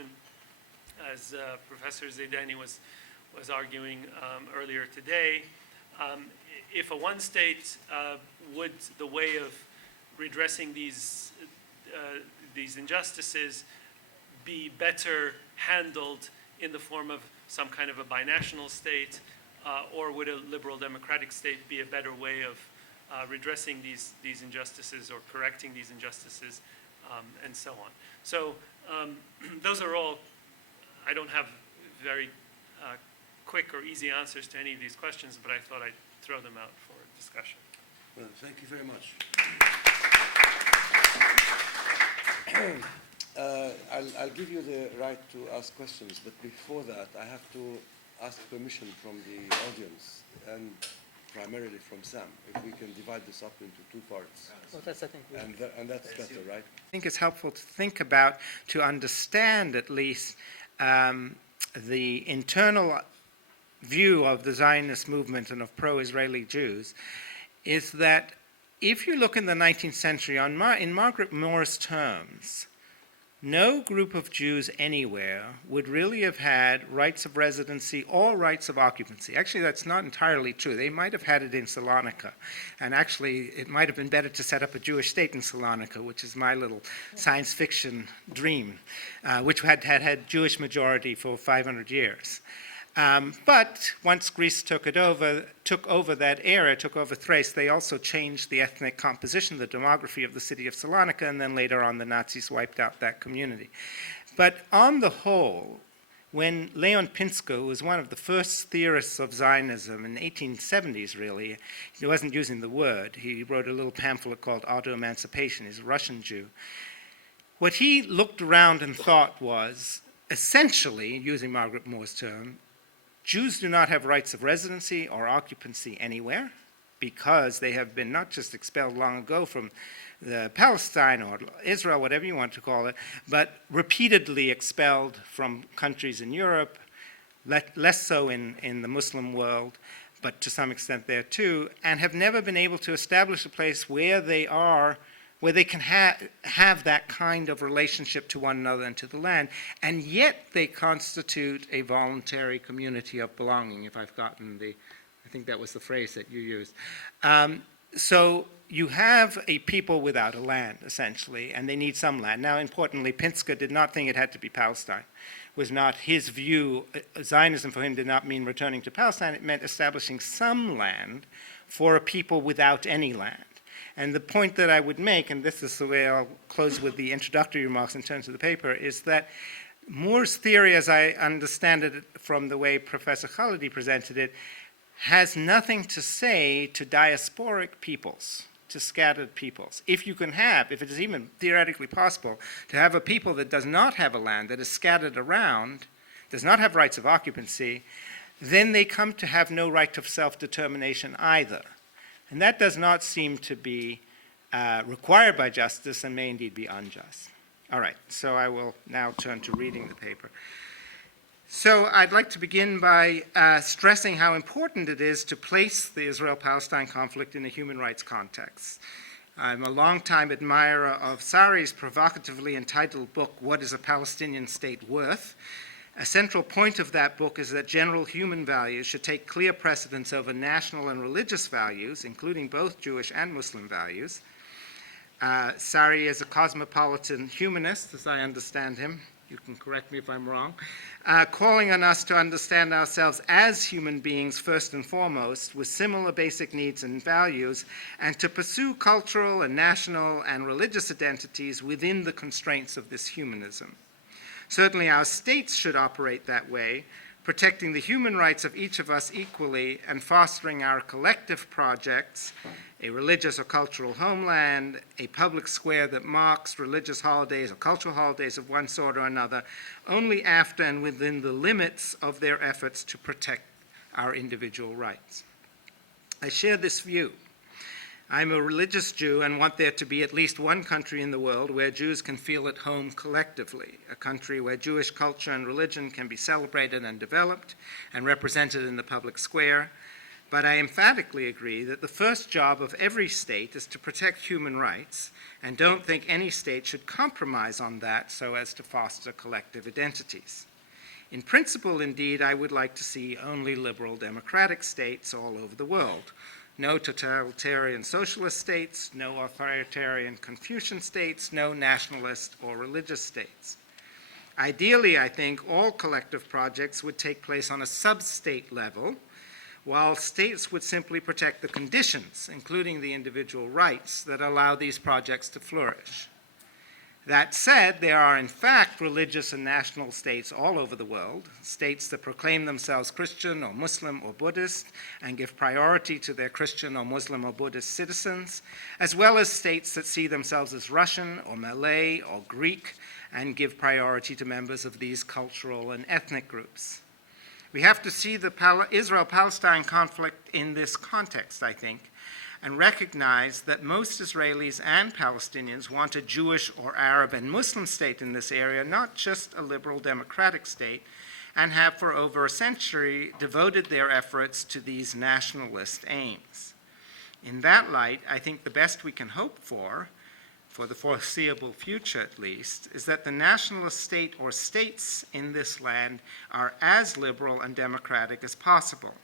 as Professor Zaidani was arguing earlier today? If a one-state, would the way of redressing these injustices be better handled in the form of some kind of a binational state, or would a liberal democratic state be a better way of redressing these injustices or correcting these injustices, and so on? So those are all, I don't have very quick or easy answers to any of these questions, but I thought I'd throw them out for discussion. Well, thank you very much. I'll give you the right to ask questions, but before that, I have to ask permission from the audience, and primarily from Sam, if we can divide this up into two parts. Well, that's, I think, And that's better, right? I think it's helpful to think about, to understand at least the internal view of the Zionist movement and of pro-Israeli Jews, is that if you look in the 19th century, in Margaret Moore's terms, no group of Jews anywhere would really have had rights of residency or rights of occupancy. Actually, that's not entirely true. They might have had it in Salonika. And actually, it might have been better to set up a Jewish state in Salonika, which is my little science fiction dream, which had Jewish majority for 500 years. But once Greece took over that area, took over Thrace, they also changed the ethnic composition, the demography of the city of Salonika, and then later on the Nazis wiped out that community. But on the whole, when Leon Pinsko, who was one of the first theorists of Zionism in the 1870s, really, he wasn't using the word. He wrote a little pamphlet called Auto-Emancipation. He's a Russian Jew. What he looked around and thought was, essentially, using Margaret Moore's term, Jews do not have rights of residency or occupancy anywhere because they have been not just expelled long ago from Palestine or Israel, whatever you want to call it, but repeatedly expelled from countries in Europe, less so in the Muslim world, but to some extent there too, and have never been able to establish a place where they can have that kind of relationship to one another and to the land, and yet they constitute a voluntary community of belonging, if I've gotten I think that was the phrase that you used. So you have a people without a land, essentially, and they need some land. Now, importantly, Pinsker did not think it had to be Palestine. It was not his view. Zionism for him did not mean returning to Palestine. It meant establishing some land for a people without any land. And the point that I would make, and this is the way I'll close with the introductory remarks in terms of the paper, is that Moore's theory, as I understand it from the way Professor Khalidi presented it, has nothing to say to diasporic peoples, to scattered peoples. If it is even theoretically possible, to have a people that does not have a land, that is scattered around, does not have rights of occupancy, then they come to have no right of self-determination either. And that does not seem to be required by justice and may indeed be unjust. All right, so I will now turn to reading the paper. So I'd like to begin by stressing how important it is to place the Israel-Palestine conflict in a human rights context. I'm a longtime admirer of Sari's provocatively entitled book, What is a Palestinian State Worth? A central point of that book is that general human values should take clear precedence over national and religious values, including both Jewish and Muslim values. Sari is a cosmopolitan humanist, as I understand him. You can correct me if I'm wrong, calling on us to understand ourselves as human beings first and foremost, with similar basic needs and values, and to pursue cultural and national and religious identities within the constraints of this humanism. Certainly our states should operate that way, protecting the human rights of each of us equally and fostering our collective projects, a religious or cultural homeland, a public square that marks religious holidays or cultural holidays of one sort or another, only after and within the limits of their efforts to protect our individual rights. I share this view. I'm a religious Jew and want there to be at least one country in the world where Jews can feel at home collectively, a country where Jewish culture and religion can be celebrated and developed and represented in the public square. But I emphatically agree that the first job of every state is to protect human rights, and don't think any state should compromise on that so as to foster collective identities. In principle, indeed, I would like to see only liberal democratic states all over the world. No totalitarian socialist states, no authoritarian Confucian states, no nationalist or religious states. Ideally, I think all collective projects would take place on a sub-state level, while states would simply protect the conditions, including the individual rights, that allow these projects to flourish. That said, there are in fact religious and national states all over the world, states that proclaim themselves Christian or Muslim or Buddhist and give priority to their Christian or Muslim or Buddhist citizens, as well as states that see themselves as Russian or Malay or Greek and give priority to members of these cultural and ethnic groups. We have to see the Israel-Palestine conflict in this context, I think, and recognize that most Israelis and Palestinians want a Jewish or Arab and Muslim state in this area, not just a liberal democratic state, and have for over a century devoted their efforts to these nationalist aims. In that light, I think the best we can hope for the foreseeable future at least, is that the nationalist state or states in this land are as liberal and democratic as possible,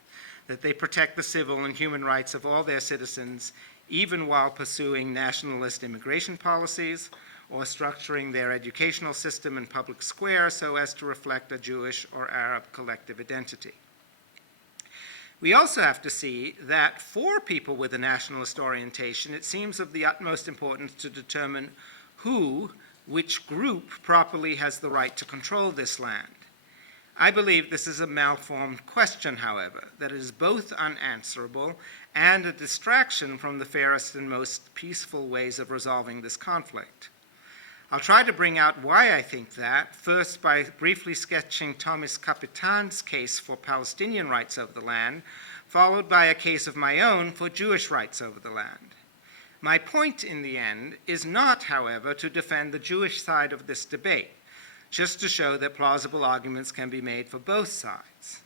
that they protect the civil and human rights of all their citizens, even while pursuing nationalist immigration policies or structuring their educational system and public square so as to reflect a Jewish or Arab collective identity. We also have to see that for people with a nationalist orientation, it seems of the utmost importance to determine who, which group properly has the right to control this land. I believe this is a malformed question, however, that is both unanswerable and a distraction from the fairest and most peaceful ways of resolving this conflict. I'll try to bring out why I think that, first by briefly sketching Thomas Capitan's case for Palestinian rights over the land, followed by a case of my own for Jewish rights over the land. My point in the end is not, however, to defend the Jewish side of this debate, just to show that plausible arguments can be made for both sides.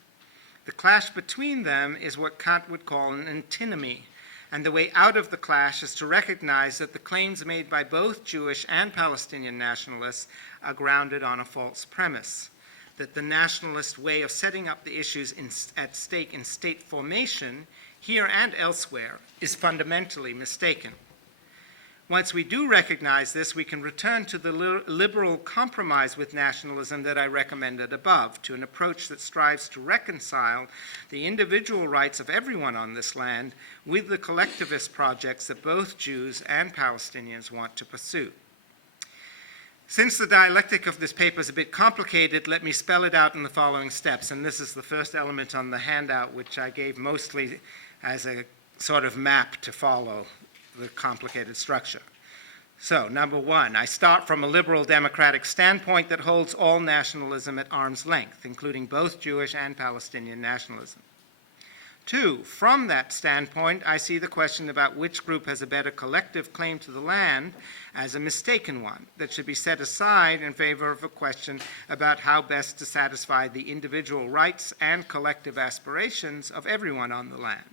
The clash between them is what Kant would call an antinomy, and the way out of the clash is to recognize that the claims made by both Jewish and Palestinian nationalists are grounded on a false premise, that the nationalist way of setting up the issues at stake in state formation, here and elsewhere, is fundamentally mistaken. Once we do recognize this, we can return to the liberal compromise with nationalism that I recommended above, to an approach that strives to reconcile the individual rights of everyone on this land with the collectivist projects that both Jews and Palestinians want to pursue. Since the dialectic of this paper is a bit complicated, let me spell it out in the following steps, and this is the first element on the handout, which I gave mostly as a sort of map to follow the complicated structure. So, number one, I start from a liberal democratic standpoint that holds all nationalism at arm's length, including both Jewish and Palestinian nationalism. Two, from that standpoint, I see the question about which group has a better collective claim to the land as a mistaken one that should be set aside in favor of a question about how best to satisfy the individual rights and collective aspirations of everyone on the land.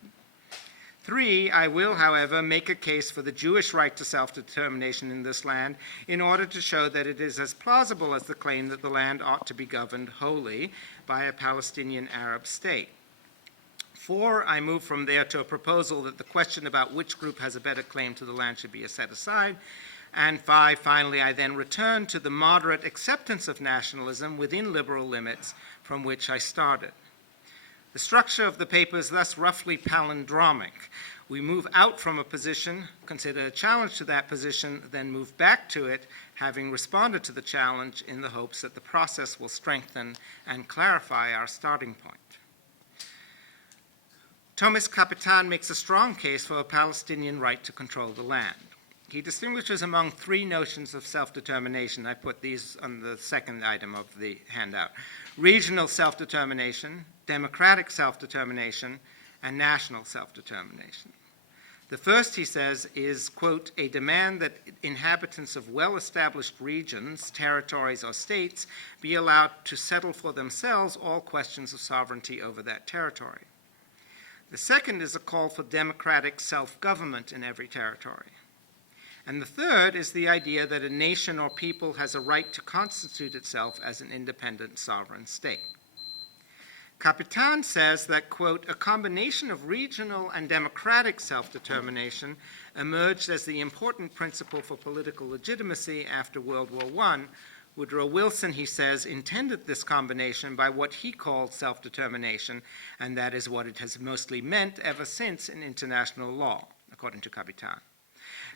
Three, I will, however, make a case for the Jewish right to self-determination in this land in order to show that it is as plausible as the claim that the land ought to be governed wholly by a Palestinian Arab state. Four, I move from there to a proposal that the question about which group has a better claim to the land should be set aside. And five, finally, I then return to the moderate acceptance of nationalism within liberal limits from which I started. The structure of the paper is thus roughly palindromic. We move out from a position, consider a challenge to that position, then move back to it, having responded to the challenge in the hopes that the process will strengthen and clarify our starting point. Thomas Capitan makes a strong case for a Palestinian right to control the land. He distinguishes among three notions of self-determination. I put these on the second item of the handout: regional self-determination, democratic self-determination, and national self-determination. The first, he says, is, quote, a demand that inhabitants of well-established regions, territories, or states be allowed to settle for themselves all questions of sovereignty over that territory. The second is a call for democratic self-government in every territory. And the third is the idea that a nation or people has a right to constitute itself as an independent sovereign state. Capitan says that, quote, a combination of regional and democratic self-determination emerged as the important principle for political legitimacy after World War I. Woodrow Wilson, he says, intended this combination by what he called self-determination, and that is what it has mostly meant ever since in international law, according to Capitan.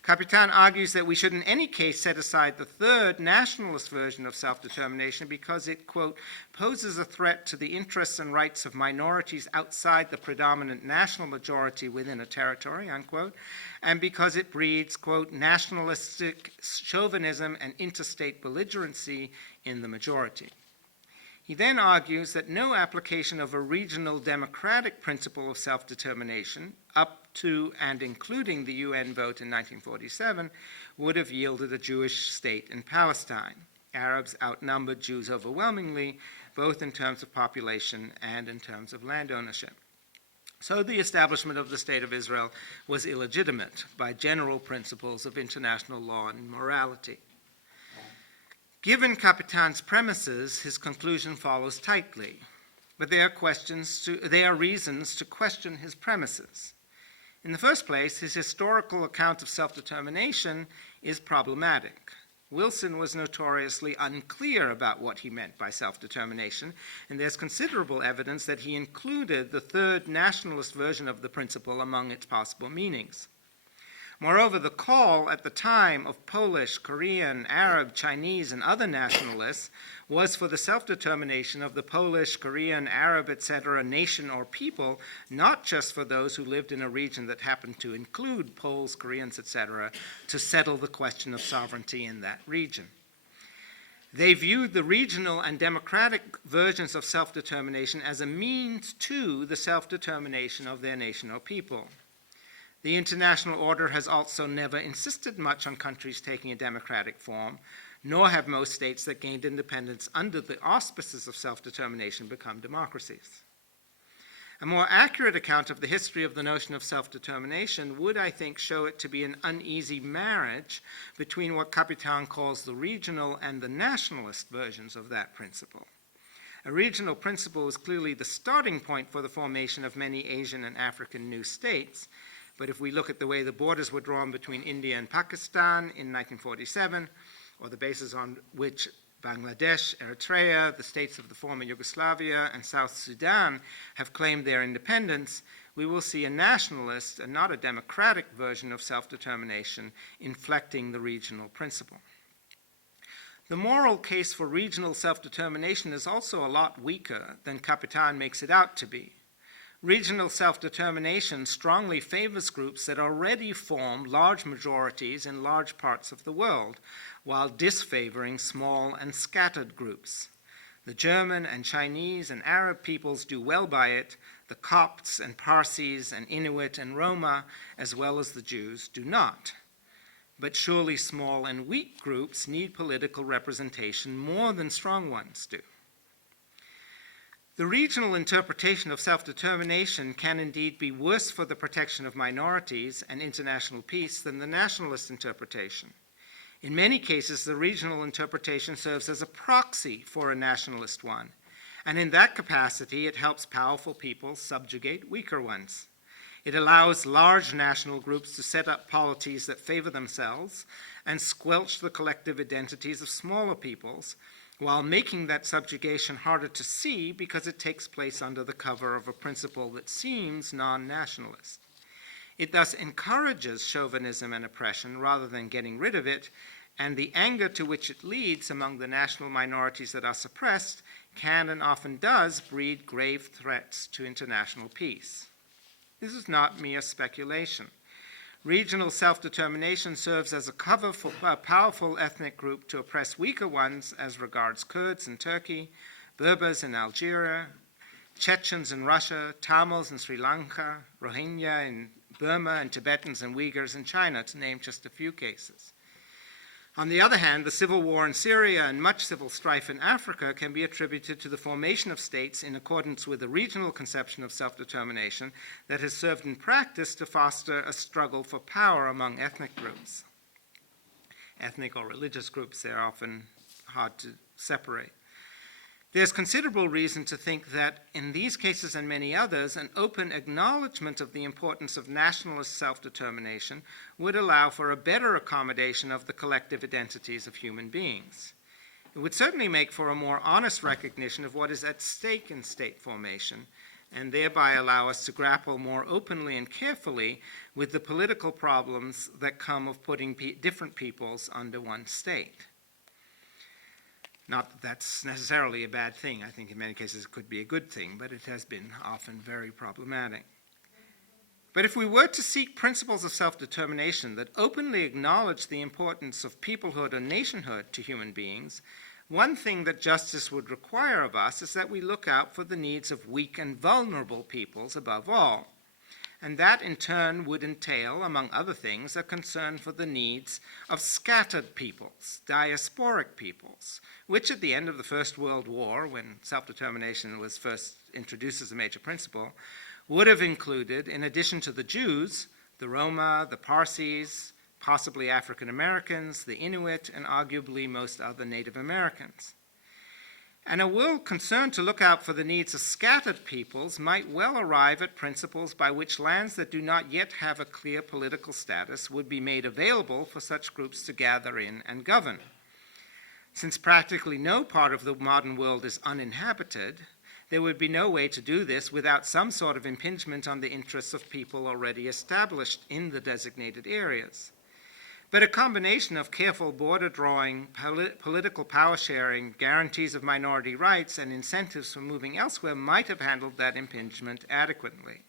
Capitan argues that we should in any case set aside the third nationalist version of self-determination because it, quote, poses a threat to the interests and rights of minorities outside the predominant national majority within a territory, unquote, and because it breeds, quote, nationalistic chauvinism and interstate belligerency in the majority. He then argues that no application of a regional democratic principle of self-determination, up to and including the UN vote in 1947, would have yielded a Jewish state in Palestine. Arabs outnumbered Jews overwhelmingly, both in terms of population and in terms of land ownership. So the establishment of the State of Israel was illegitimate by general principles of international law and morality. Given Capitan's premises, his conclusion follows tightly, but there are reasons to question his premises. In the first place, his historical account of self-determination is problematic. Wilson was notoriously unclear about what he meant by self-determination, and there's considerable evidence that he included the third nationalist version of the principle among its possible meanings. Moreover, the call at the time of Polish, Korean, Arab, Chinese, and other nationalists was for the self-determination of the Polish, Korean, Arab, etc. nation or people, not just for those who lived in a region that happened to include Poles, Koreans, etc., to settle the question of sovereignty in that region. They viewed the regional and democratic versions of self-determination as a means to the self-determination of their nation or people. The international order has also never insisted much on countries taking a democratic form, nor have most states that gained independence under the auspices of self-determination become democracies. A more accurate account of the history of the notion of self-determination would, I think, show it to be an uneasy marriage between what Capitan calls the regional and the nationalist versions of that principle. A regional principle was clearly the starting point for the formation of many Asian and African new states, but if we look at the way the borders were drawn between India and Pakistan in 1947, or the basis on which Bangladesh, Eritrea, the states of the former Yugoslavia, and South Sudan have claimed their independence, we will see a nationalist and not a democratic version of self-determination inflecting the regional principle. The moral case for regional self-determination is also a lot weaker than Capitan makes it out to be. Regional self-determination strongly favors groups that already form large majorities in large parts of the world, while disfavoring small and scattered groups. The German and Chinese and Arab peoples do well by it. The Copts and Parsis and Inuit and Roma, as well as the Jews, do not. But surely small and weak groups need political representation more than strong ones do. The regional interpretation of self-determination can indeed be worse for the protection of minorities and international peace than the nationalist interpretation. In many cases, the regional interpretation serves as a proxy for a nationalist one, and in that capacity, it helps powerful peoples subjugate weaker ones. It allows large national groups to set up polities that favor themselves and squelch the collective identities of smaller peoples, while making that subjugation harder to see because it takes place under the cover of a principle that seems non-nationalist. It thus encourages chauvinism and oppression rather than getting rid of it, and the anger to which it leads among the national minorities that are suppressed can and often does breed grave threats to international peace. This is not mere speculation. Regional self-determination serves as a cover for a powerful ethnic group to oppress weaker ones as regards Kurds in Turkey, Berbers in Algeria, Chechens in Russia, Tamils in Sri Lanka, Rohingya in Burma, and Tibetans and Uyghurs in China, to name just a few cases. On the other hand, the civil war in Syria and much civil strife in Africa can be attributed to the formation of states in accordance with a regional conception of self-determination that has served in practice to foster a struggle for power among ethnic groups. Ethnic or religious groups, they're often hard to separate. There's considerable reason to think that in these cases and many others, an open acknowledgement of the importance of nationalist self-determination would allow for a better accommodation of the collective identities of human beings. It would certainly make for a more honest recognition of what is at stake in state formation, and thereby allow us to grapple more openly and carefully with the political problems that come of putting different peoples under one state. Not that that's necessarily a bad thing. I think in many cases it could be a good thing, but it has been often very problematic. But if we were to seek principles of self-determination that openly acknowledge the importance of peoplehood or nationhood to human beings, one thing that justice would require of us is that we look out for the needs of weak and vulnerable peoples above all. And that in turn would entail, among other things, a concern for the needs of scattered peoples, diasporic peoples, which at the end of the First World War, when self-determination was first introduced as a major principle, would have included, in addition to the Jews, the Roma, the Parsis, possibly African Americans, the Inuit, and arguably most other Native Americans. And a world concerned to look out for the needs of scattered peoples might well arrive at principles by which lands that do not yet have a clear political status would be made available for such groups to gather in and govern. Since practically no part of the modern world is uninhabited, there would be no way to do this without some sort of impingement on the interests of people already established in the designated areas. But a combination of careful border drawing, political power sharing, guarantees of minority rights, and incentives for moving elsewhere might have handled that impingement adequately.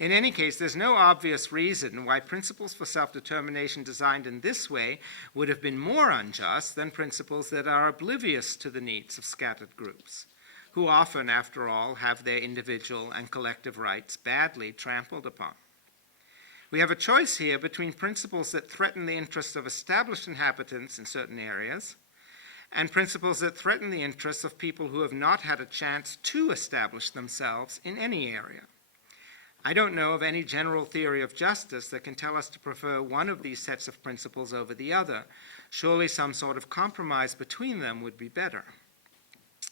In any case, there's no obvious reason why principles for self-determination designed in this way would have been more unjust than principles that are oblivious to the needs of scattered groups, who often, after all, have their individual and collective rights badly trampled upon. We have a choice here between principles that threaten the interests of established inhabitants in certain areas and principles that threaten the interests of people who have not had a chance to establish themselves in any area. I don't know of any general theory of justice that can tell us to prefer one of these sets of principles over the other. Surely some sort of compromise between them would be better.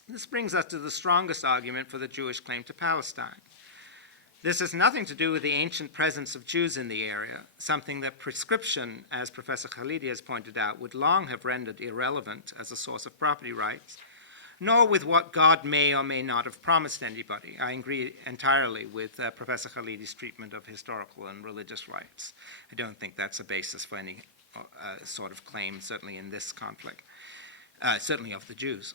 This brings us to the strongest argument for the Jewish claim to Palestine. This has nothing to do with the ancient presence of Jews in the area, something that prescription, as Professor Khalidi has pointed out, would long have rendered irrelevant as a source of property rights, nor with what God may or may not have promised anybody. I agree entirely with Professor Khalidi's treatment of historical and religious rights. I don't think that's a basis for any sort of claim, certainly in this conflict, certainly of the Jews.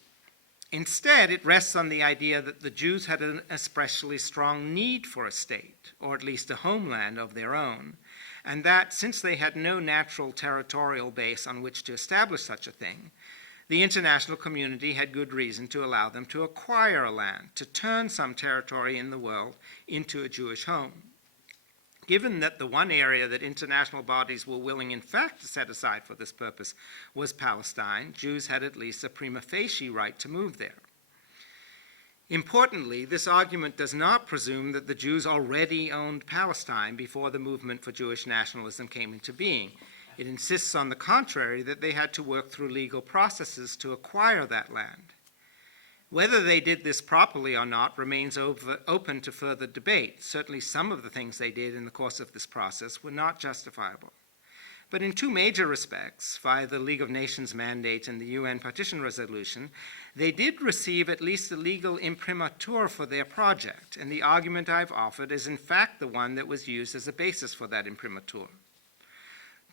Instead, it rests on the idea that the Jews had an especially strong need for a state, or at least a homeland of their own, and that since they had no natural territorial base on which to establish such a thing, the international community had good reason to allow them to acquire a land, to turn some territory in the world into a Jewish home. Given that the one area that international bodies were willing, in fact, to set aside for this purpose was Palestine, Jews had at least a prima facie right to move there. Importantly, this argument does not presume that the Jews already owned Palestine before the movement for Jewish nationalism came into being. It insists, on the contrary, that they had to work through legal processes to acquire that land. Whether they did this properly or not remains open to further debate. Certainly some of the things they did in the course of this process were not justifiable. But in two major respects, via the League of Nations mandate and the UN partition resolution, they did receive at least a legal imprimatur for their project, and the argument I've offered is in fact the one that was used as a basis for that imprimatur.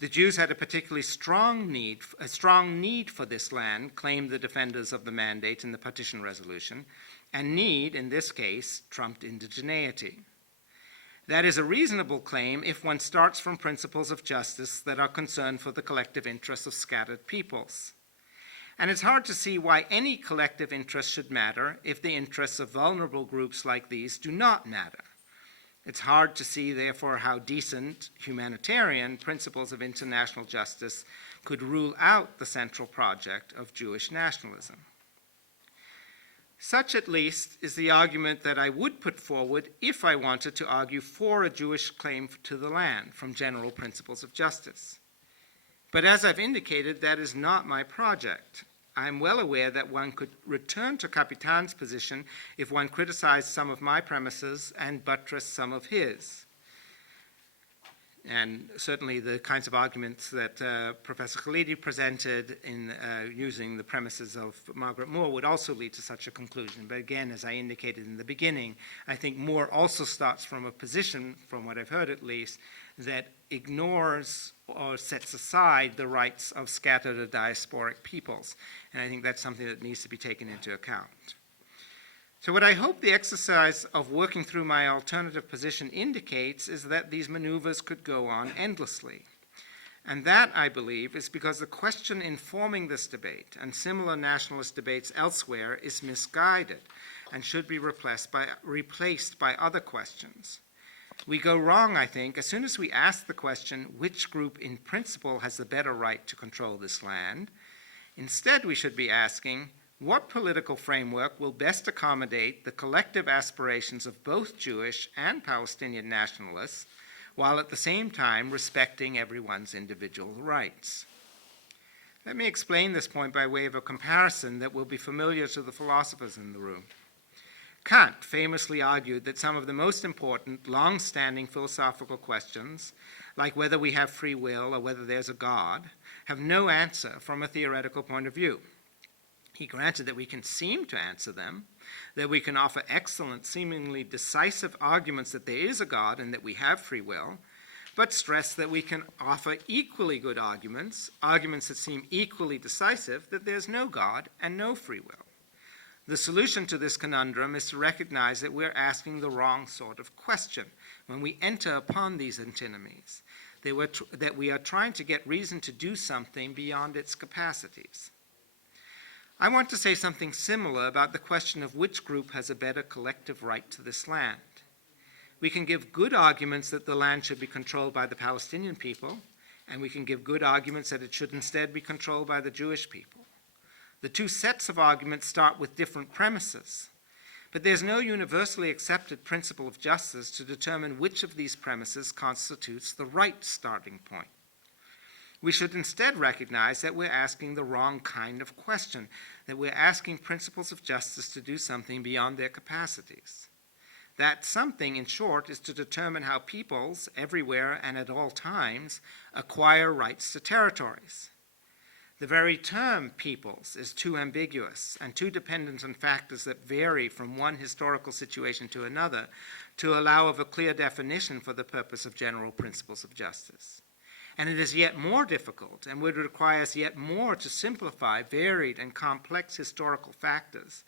The Jews had a particularly strong need for this land, claimed the defenders of the mandate in the partition resolution, and need, in this case, trumped indigeneity. That is a reasonable claim if one starts from principles of justice that are concerned for the collective interests of scattered peoples. And it's hard to see why any collective interest should matter if the interests of vulnerable groups like these do not matter. It's hard to see, therefore, how decent, humanitarian principles of international justice could rule out the central project of Jewish nationalism. Such, at least, is the argument that I would put forward if I wanted to argue for a Jewish claim to the land from general principles of justice. But as I've indicated, that is not my project. I'm well aware that one could return to Capitan's position if one criticized some of my premises and buttressed some of his. And certainly the kinds of arguments that Professor Khalidi presented in using the premises of Margaret Moore would also lead to such a conclusion. But again, as I indicated in the beginning, I think Moore also starts from a position, from what I've heard at least, that ignores or sets aside the rights of scattered or diasporic peoples. And I think that's something that needs to be taken into account. So what I hope the exercise of working through my alternative position indicates is that these maneuvers could go on endlessly. And that, I believe, is because the question informing this debate and similar nationalist debates elsewhere is misguided and should be replaced by other questions. We go wrong, I think, as soon as we ask the question, which group in principle has the better right to control this land? Instead, we should be asking, what political framework will best accommodate the collective aspirations of both Jewish and Palestinian nationalists, while at the same time respecting everyone's individual rights? Let me explain this point by way of a comparison that will be familiar to the philosophers in the room. Kant famously argued that some of the most important, long-standing philosophical questions, like whether we have free will or whether there's a God, have no answer from a theoretical point of view. He granted that we can seem to answer them, that we can offer excellent, seemingly decisive arguments that there is a God and that we have free will, but stressed that we can offer equally good arguments, arguments that seem equally decisive, that there's no God and no free will. The solution to this conundrum is to recognize that we're asking the wrong sort of question when we enter upon these antinomies, that we are trying to get reason to do something beyond its capacities. I want to say something similar about the question of which group has a better collective right to this land. We can give good arguments that the land should be controlled by the Palestinian people, and we can give good arguments that it should instead be controlled by the Jewish people. The two sets of arguments start with different premises, but there's no universally accepted principle of justice to determine which of these premises constitutes the right starting point. We should instead recognize that we're asking the wrong kind of question, that we're asking principles of justice to do something beyond their capacities. That something, in short, is to determine how peoples, everywhere and at all times, acquire rights to territories. The very term peoples is too ambiguous and too dependent on factors that vary from one historical situation to another to allow of a clear definition for the purpose of general principles of justice. And it is yet more difficult and would require us yet more to simplify varied and complex historical factors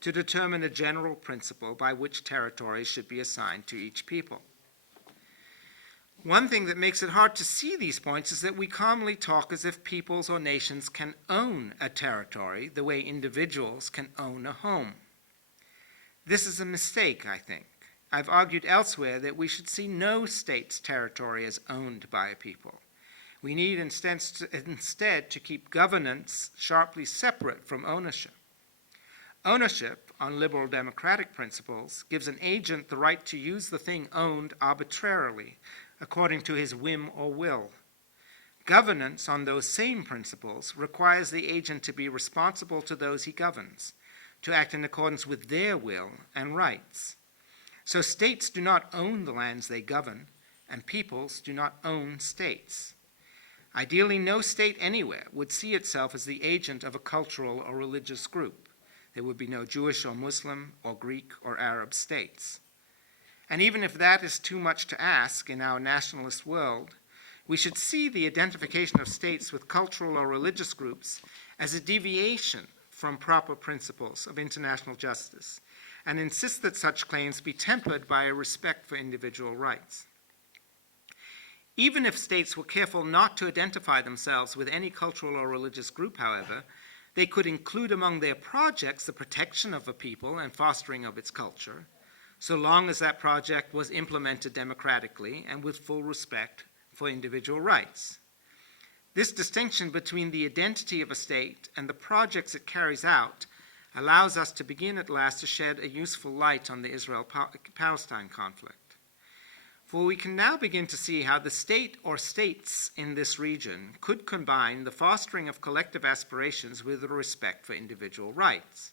to determine a general principle by which territories should be assigned to each people. One thing that makes it hard to see these points is that we calmly talk as if peoples or nations can own a territory the way individuals can own a home. This is a mistake, I think. I've argued elsewhere that we should see no state's territory as owned by a people. We need instead to keep governance sharply separate from ownership. Ownership, on liberal democratic principles, gives an agent the right to use the thing owned arbitrarily, according to his whim or will. Governance on those same principles requires the agent to be responsible to those he governs, to act in accordance with their will and rights. So states do not own the lands they govern, and peoples do not own states. Ideally, no state anywhere would see itself as the agent of a cultural or religious group. There would be no Jewish or Muslim or Greek or Arab states. And even if that is too much to ask in our nationalist world, we should see the identification of states with cultural or religious groups as a deviation from proper principles of international justice, and insist that such claims be tempered by a respect for individual rights. Even if states were careful not to identify themselves with any cultural or religious group, however, they could include among their projects the protection of a people and fostering of its culture, so long as that project was implemented democratically and with full respect for individual rights. This distinction between the identity of a state and the projects it carries out allows us to begin at last to shed a useful light on the Israel-Palestine conflict. For we can now begin to see how the state or states in this region could combine the fostering of collective aspirations with a respect for individual rights.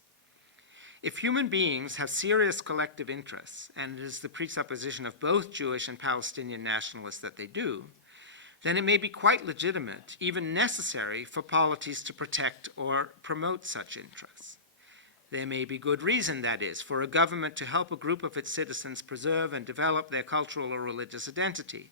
If human beings have serious collective interests, and it is the presupposition of both Jewish and Palestinian nationalists that they do, then it may be quite legitimate, even necessary, for polities to protect or promote such interests. There may be good reason, that is, for a government to help a group of its citizens preserve and develop their cultural or religious identity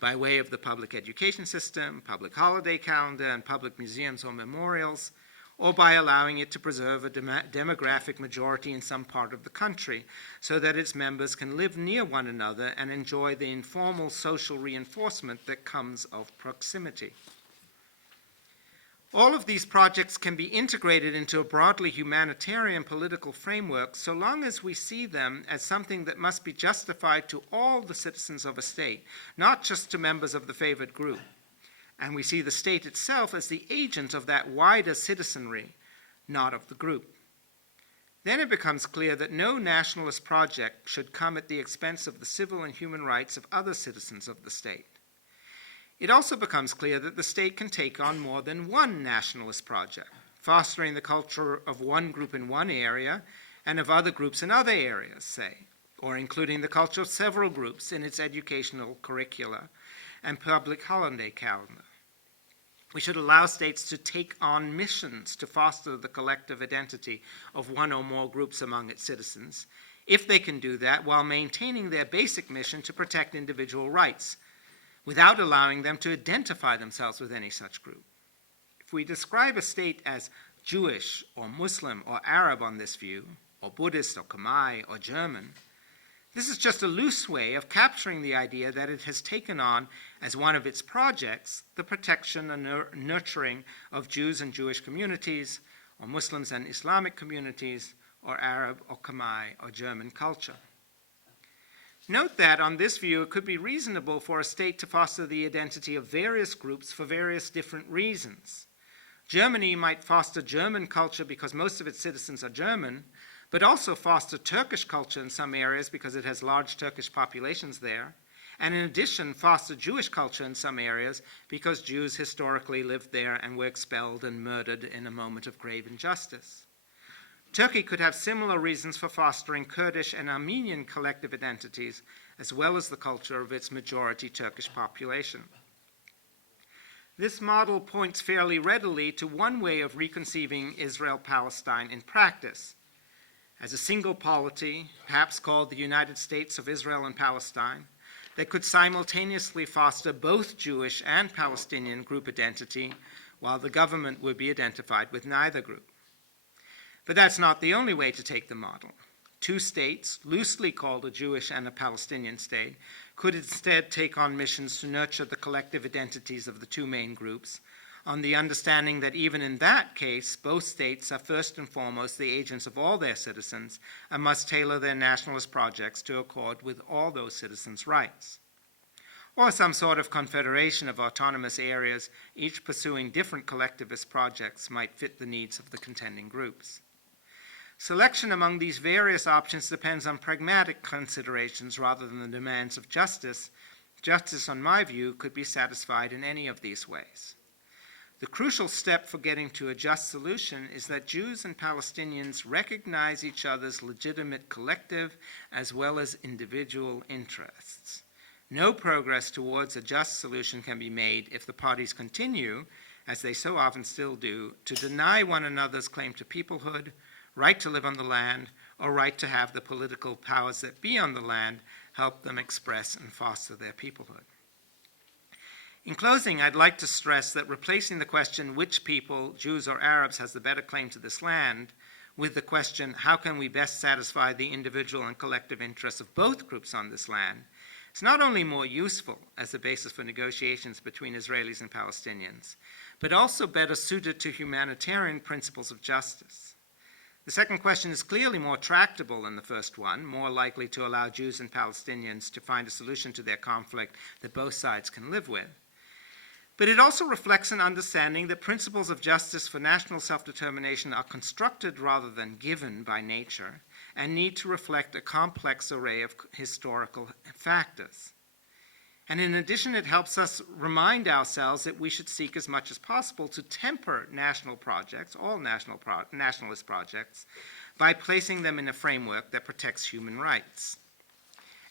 by way of the public education system, public holiday calendar, and public museums or memorials, or by allowing it to preserve a demographic majority in some part of the country so that its members can live near one another and enjoy the informal social reinforcement that comes of proximity. All of these projects can be integrated into a broadly humanitarian political framework so long as we see them as something that must be justified to all the citizens of a state, not just to members of the favored group. And we see the state itself as the agent of that wider citizenry, not of the group. Then it becomes clear that no nationalist project should come at the expense of the civil and human rights of other citizens of the state. It also becomes clear that the state can take on more than one nationalist project, fostering the culture of one group in one area and of other groups in other areas, say, or including the culture of several groups in its educational curricula, and public holiday calendar. We should allow states to take on missions to foster the collective identity of one or more groups among its citizens, if they can do that while maintaining their basic mission to protect individual rights, without allowing them to identify themselves with any such group. If we describe a state as Jewish or Muslim or Arab on this view, or Buddhist or Khmer or German, this is just a loose way of capturing the idea that it has taken on as one of its projects the protection and nurturing of Jews and Jewish communities, or Muslims and Islamic communities, or Arab or Khmer or German culture. Note that on this view, it could be reasonable for a state to foster the identity of various groups for various different reasons. Germany might foster German culture because most of its citizens are German, but also foster Turkish culture in some areas because it has large Turkish populations there, and in addition foster Jewish culture in some areas because Jews historically lived there and were expelled and murdered in a moment of grave injustice. Turkey could have similar reasons for fostering Kurdish and Armenian collective identities, as well as the culture of its majority Turkish population. This model points fairly readily to one way of reconceiving Israel-Palestine in practice, as a single polity, perhaps called the United States of Israel and Palestine, that could simultaneously foster both Jewish and Palestinian group identity, while the government would be identified with neither group. But that's not the only way to take the model. Two states, loosely called a Jewish and a Palestinian state, could instead take on missions to nurture the collective identities of the two main groups, on the understanding that even in that case, both states are first and foremost the agents of all their citizens and must tailor their nationalist projects to accord with all those citizens' rights. Or some sort of confederation of autonomous areas, each pursuing different collectivist projects, might fit the needs of the contending groups. Selection among these various options depends on pragmatic considerations rather than the demands of justice. Justice, in my view, could be satisfied in any of these ways. The crucial step for getting to a just solution is that Jews and Palestinians recognize each other's legitimate collective as well as individual interests. No progress towards a just solution can be made if the parties continue, as they so often still do, to deny one another's claim to peoplehood, right to live on the land, or right to have the political powers that be on the land help them express and foster their peoplehood. In closing, I'd like to stress that replacing the question, which people, Jews or Arabs, has the better claim to this land, with the question, how can we best satisfy the individual and collective interests of both groups on this land, is not only more useful as a basis for negotiations between Israelis and Palestinians, but also better suited to humanitarian principles of justice. The second question is clearly more tractable than the first one, more likely to allow Jews and Palestinians to find a solution to their conflict that both sides can live with. But it also reflects an understanding that principles of justice for national self-determination are constructed rather than given by nature and need to reflect a complex array of historical factors. And in addition, it helps us remind ourselves that we should seek as much as possible to temper national projects, all nationalist projects, by placing them in a framework that protects human rights,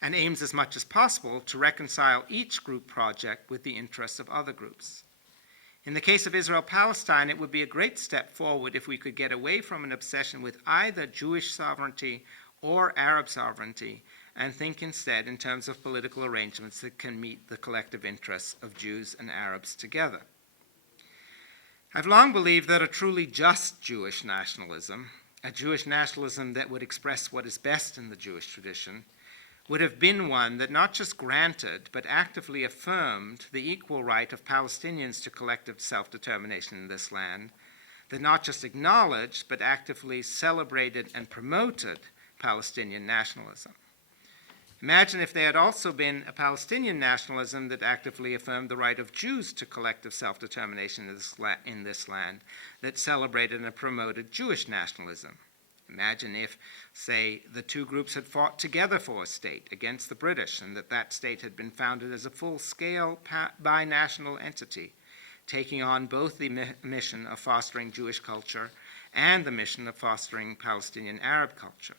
and aims as much as possible to reconcile each group project with the interests of other groups. In the case of Israel-Palestine, it would be a great step forward if we could get away from an obsession with either Jewish sovereignty or Arab sovereignty and think instead in terms of political arrangements that can meet the collective interests of Jews and Arabs together. I've long believed that a truly just Jewish nationalism, a Jewish nationalism that would express what is best in the Jewish tradition, would have been one that not just granted, but actively affirmed the equal right of Palestinians to collective self-determination in this land, that not just acknowledged, but actively celebrated and promoted Palestinian nationalism. Imagine if there had also been a Palestinian nationalism that actively affirmed the right of Jews to collective self-determination in this land, that celebrated and promoted Jewish nationalism. Imagine if, say, the two groups had fought together for a state against the British and that state had been founded as a full-scale binational entity, taking on both the mission of fostering Jewish culture and the mission of fostering Palestinian Arab culture.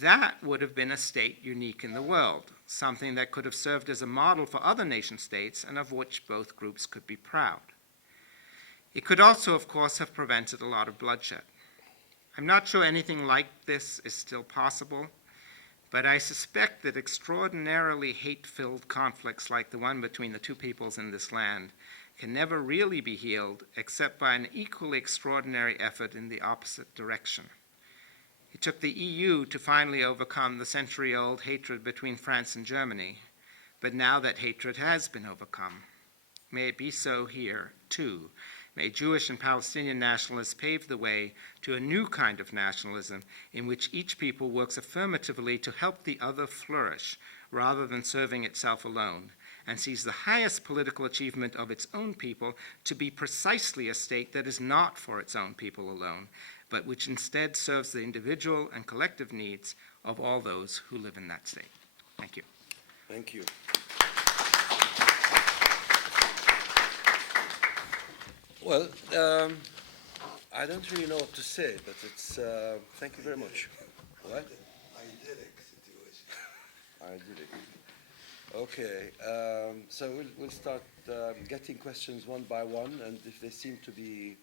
That would have been a state unique in the world, something that could have served as a model for other nation states and of which both groups could be proud. It could also, of course, have prevented a lot of bloodshed. I'm not sure anything like this is still possible, but I suspect that extraordinarily hate-filled conflicts like the one between the two peoples in this land can never really be healed except by an equally extraordinary effort in the opposite direction. It took the EU to finally overcome the century-old hatred between France and Germany, but now that hatred has been overcome. May it be so here, too. May Jewish and Palestinian nationalists pave the way to a new kind of nationalism in which each people works affirmatively to help the other flourish rather than serving itself alone, and sees the highest political achievement of its own people to be precisely a state that is not for its own people alone, but which instead serves the individual and collective needs of all those who live in that state. Thank you. Thank you. Well, I don't really know what to say, but it's, thank you very much. What? Idyllic situation. Idyllic. Okay, so we'll start getting questions one by one, and if they seem to be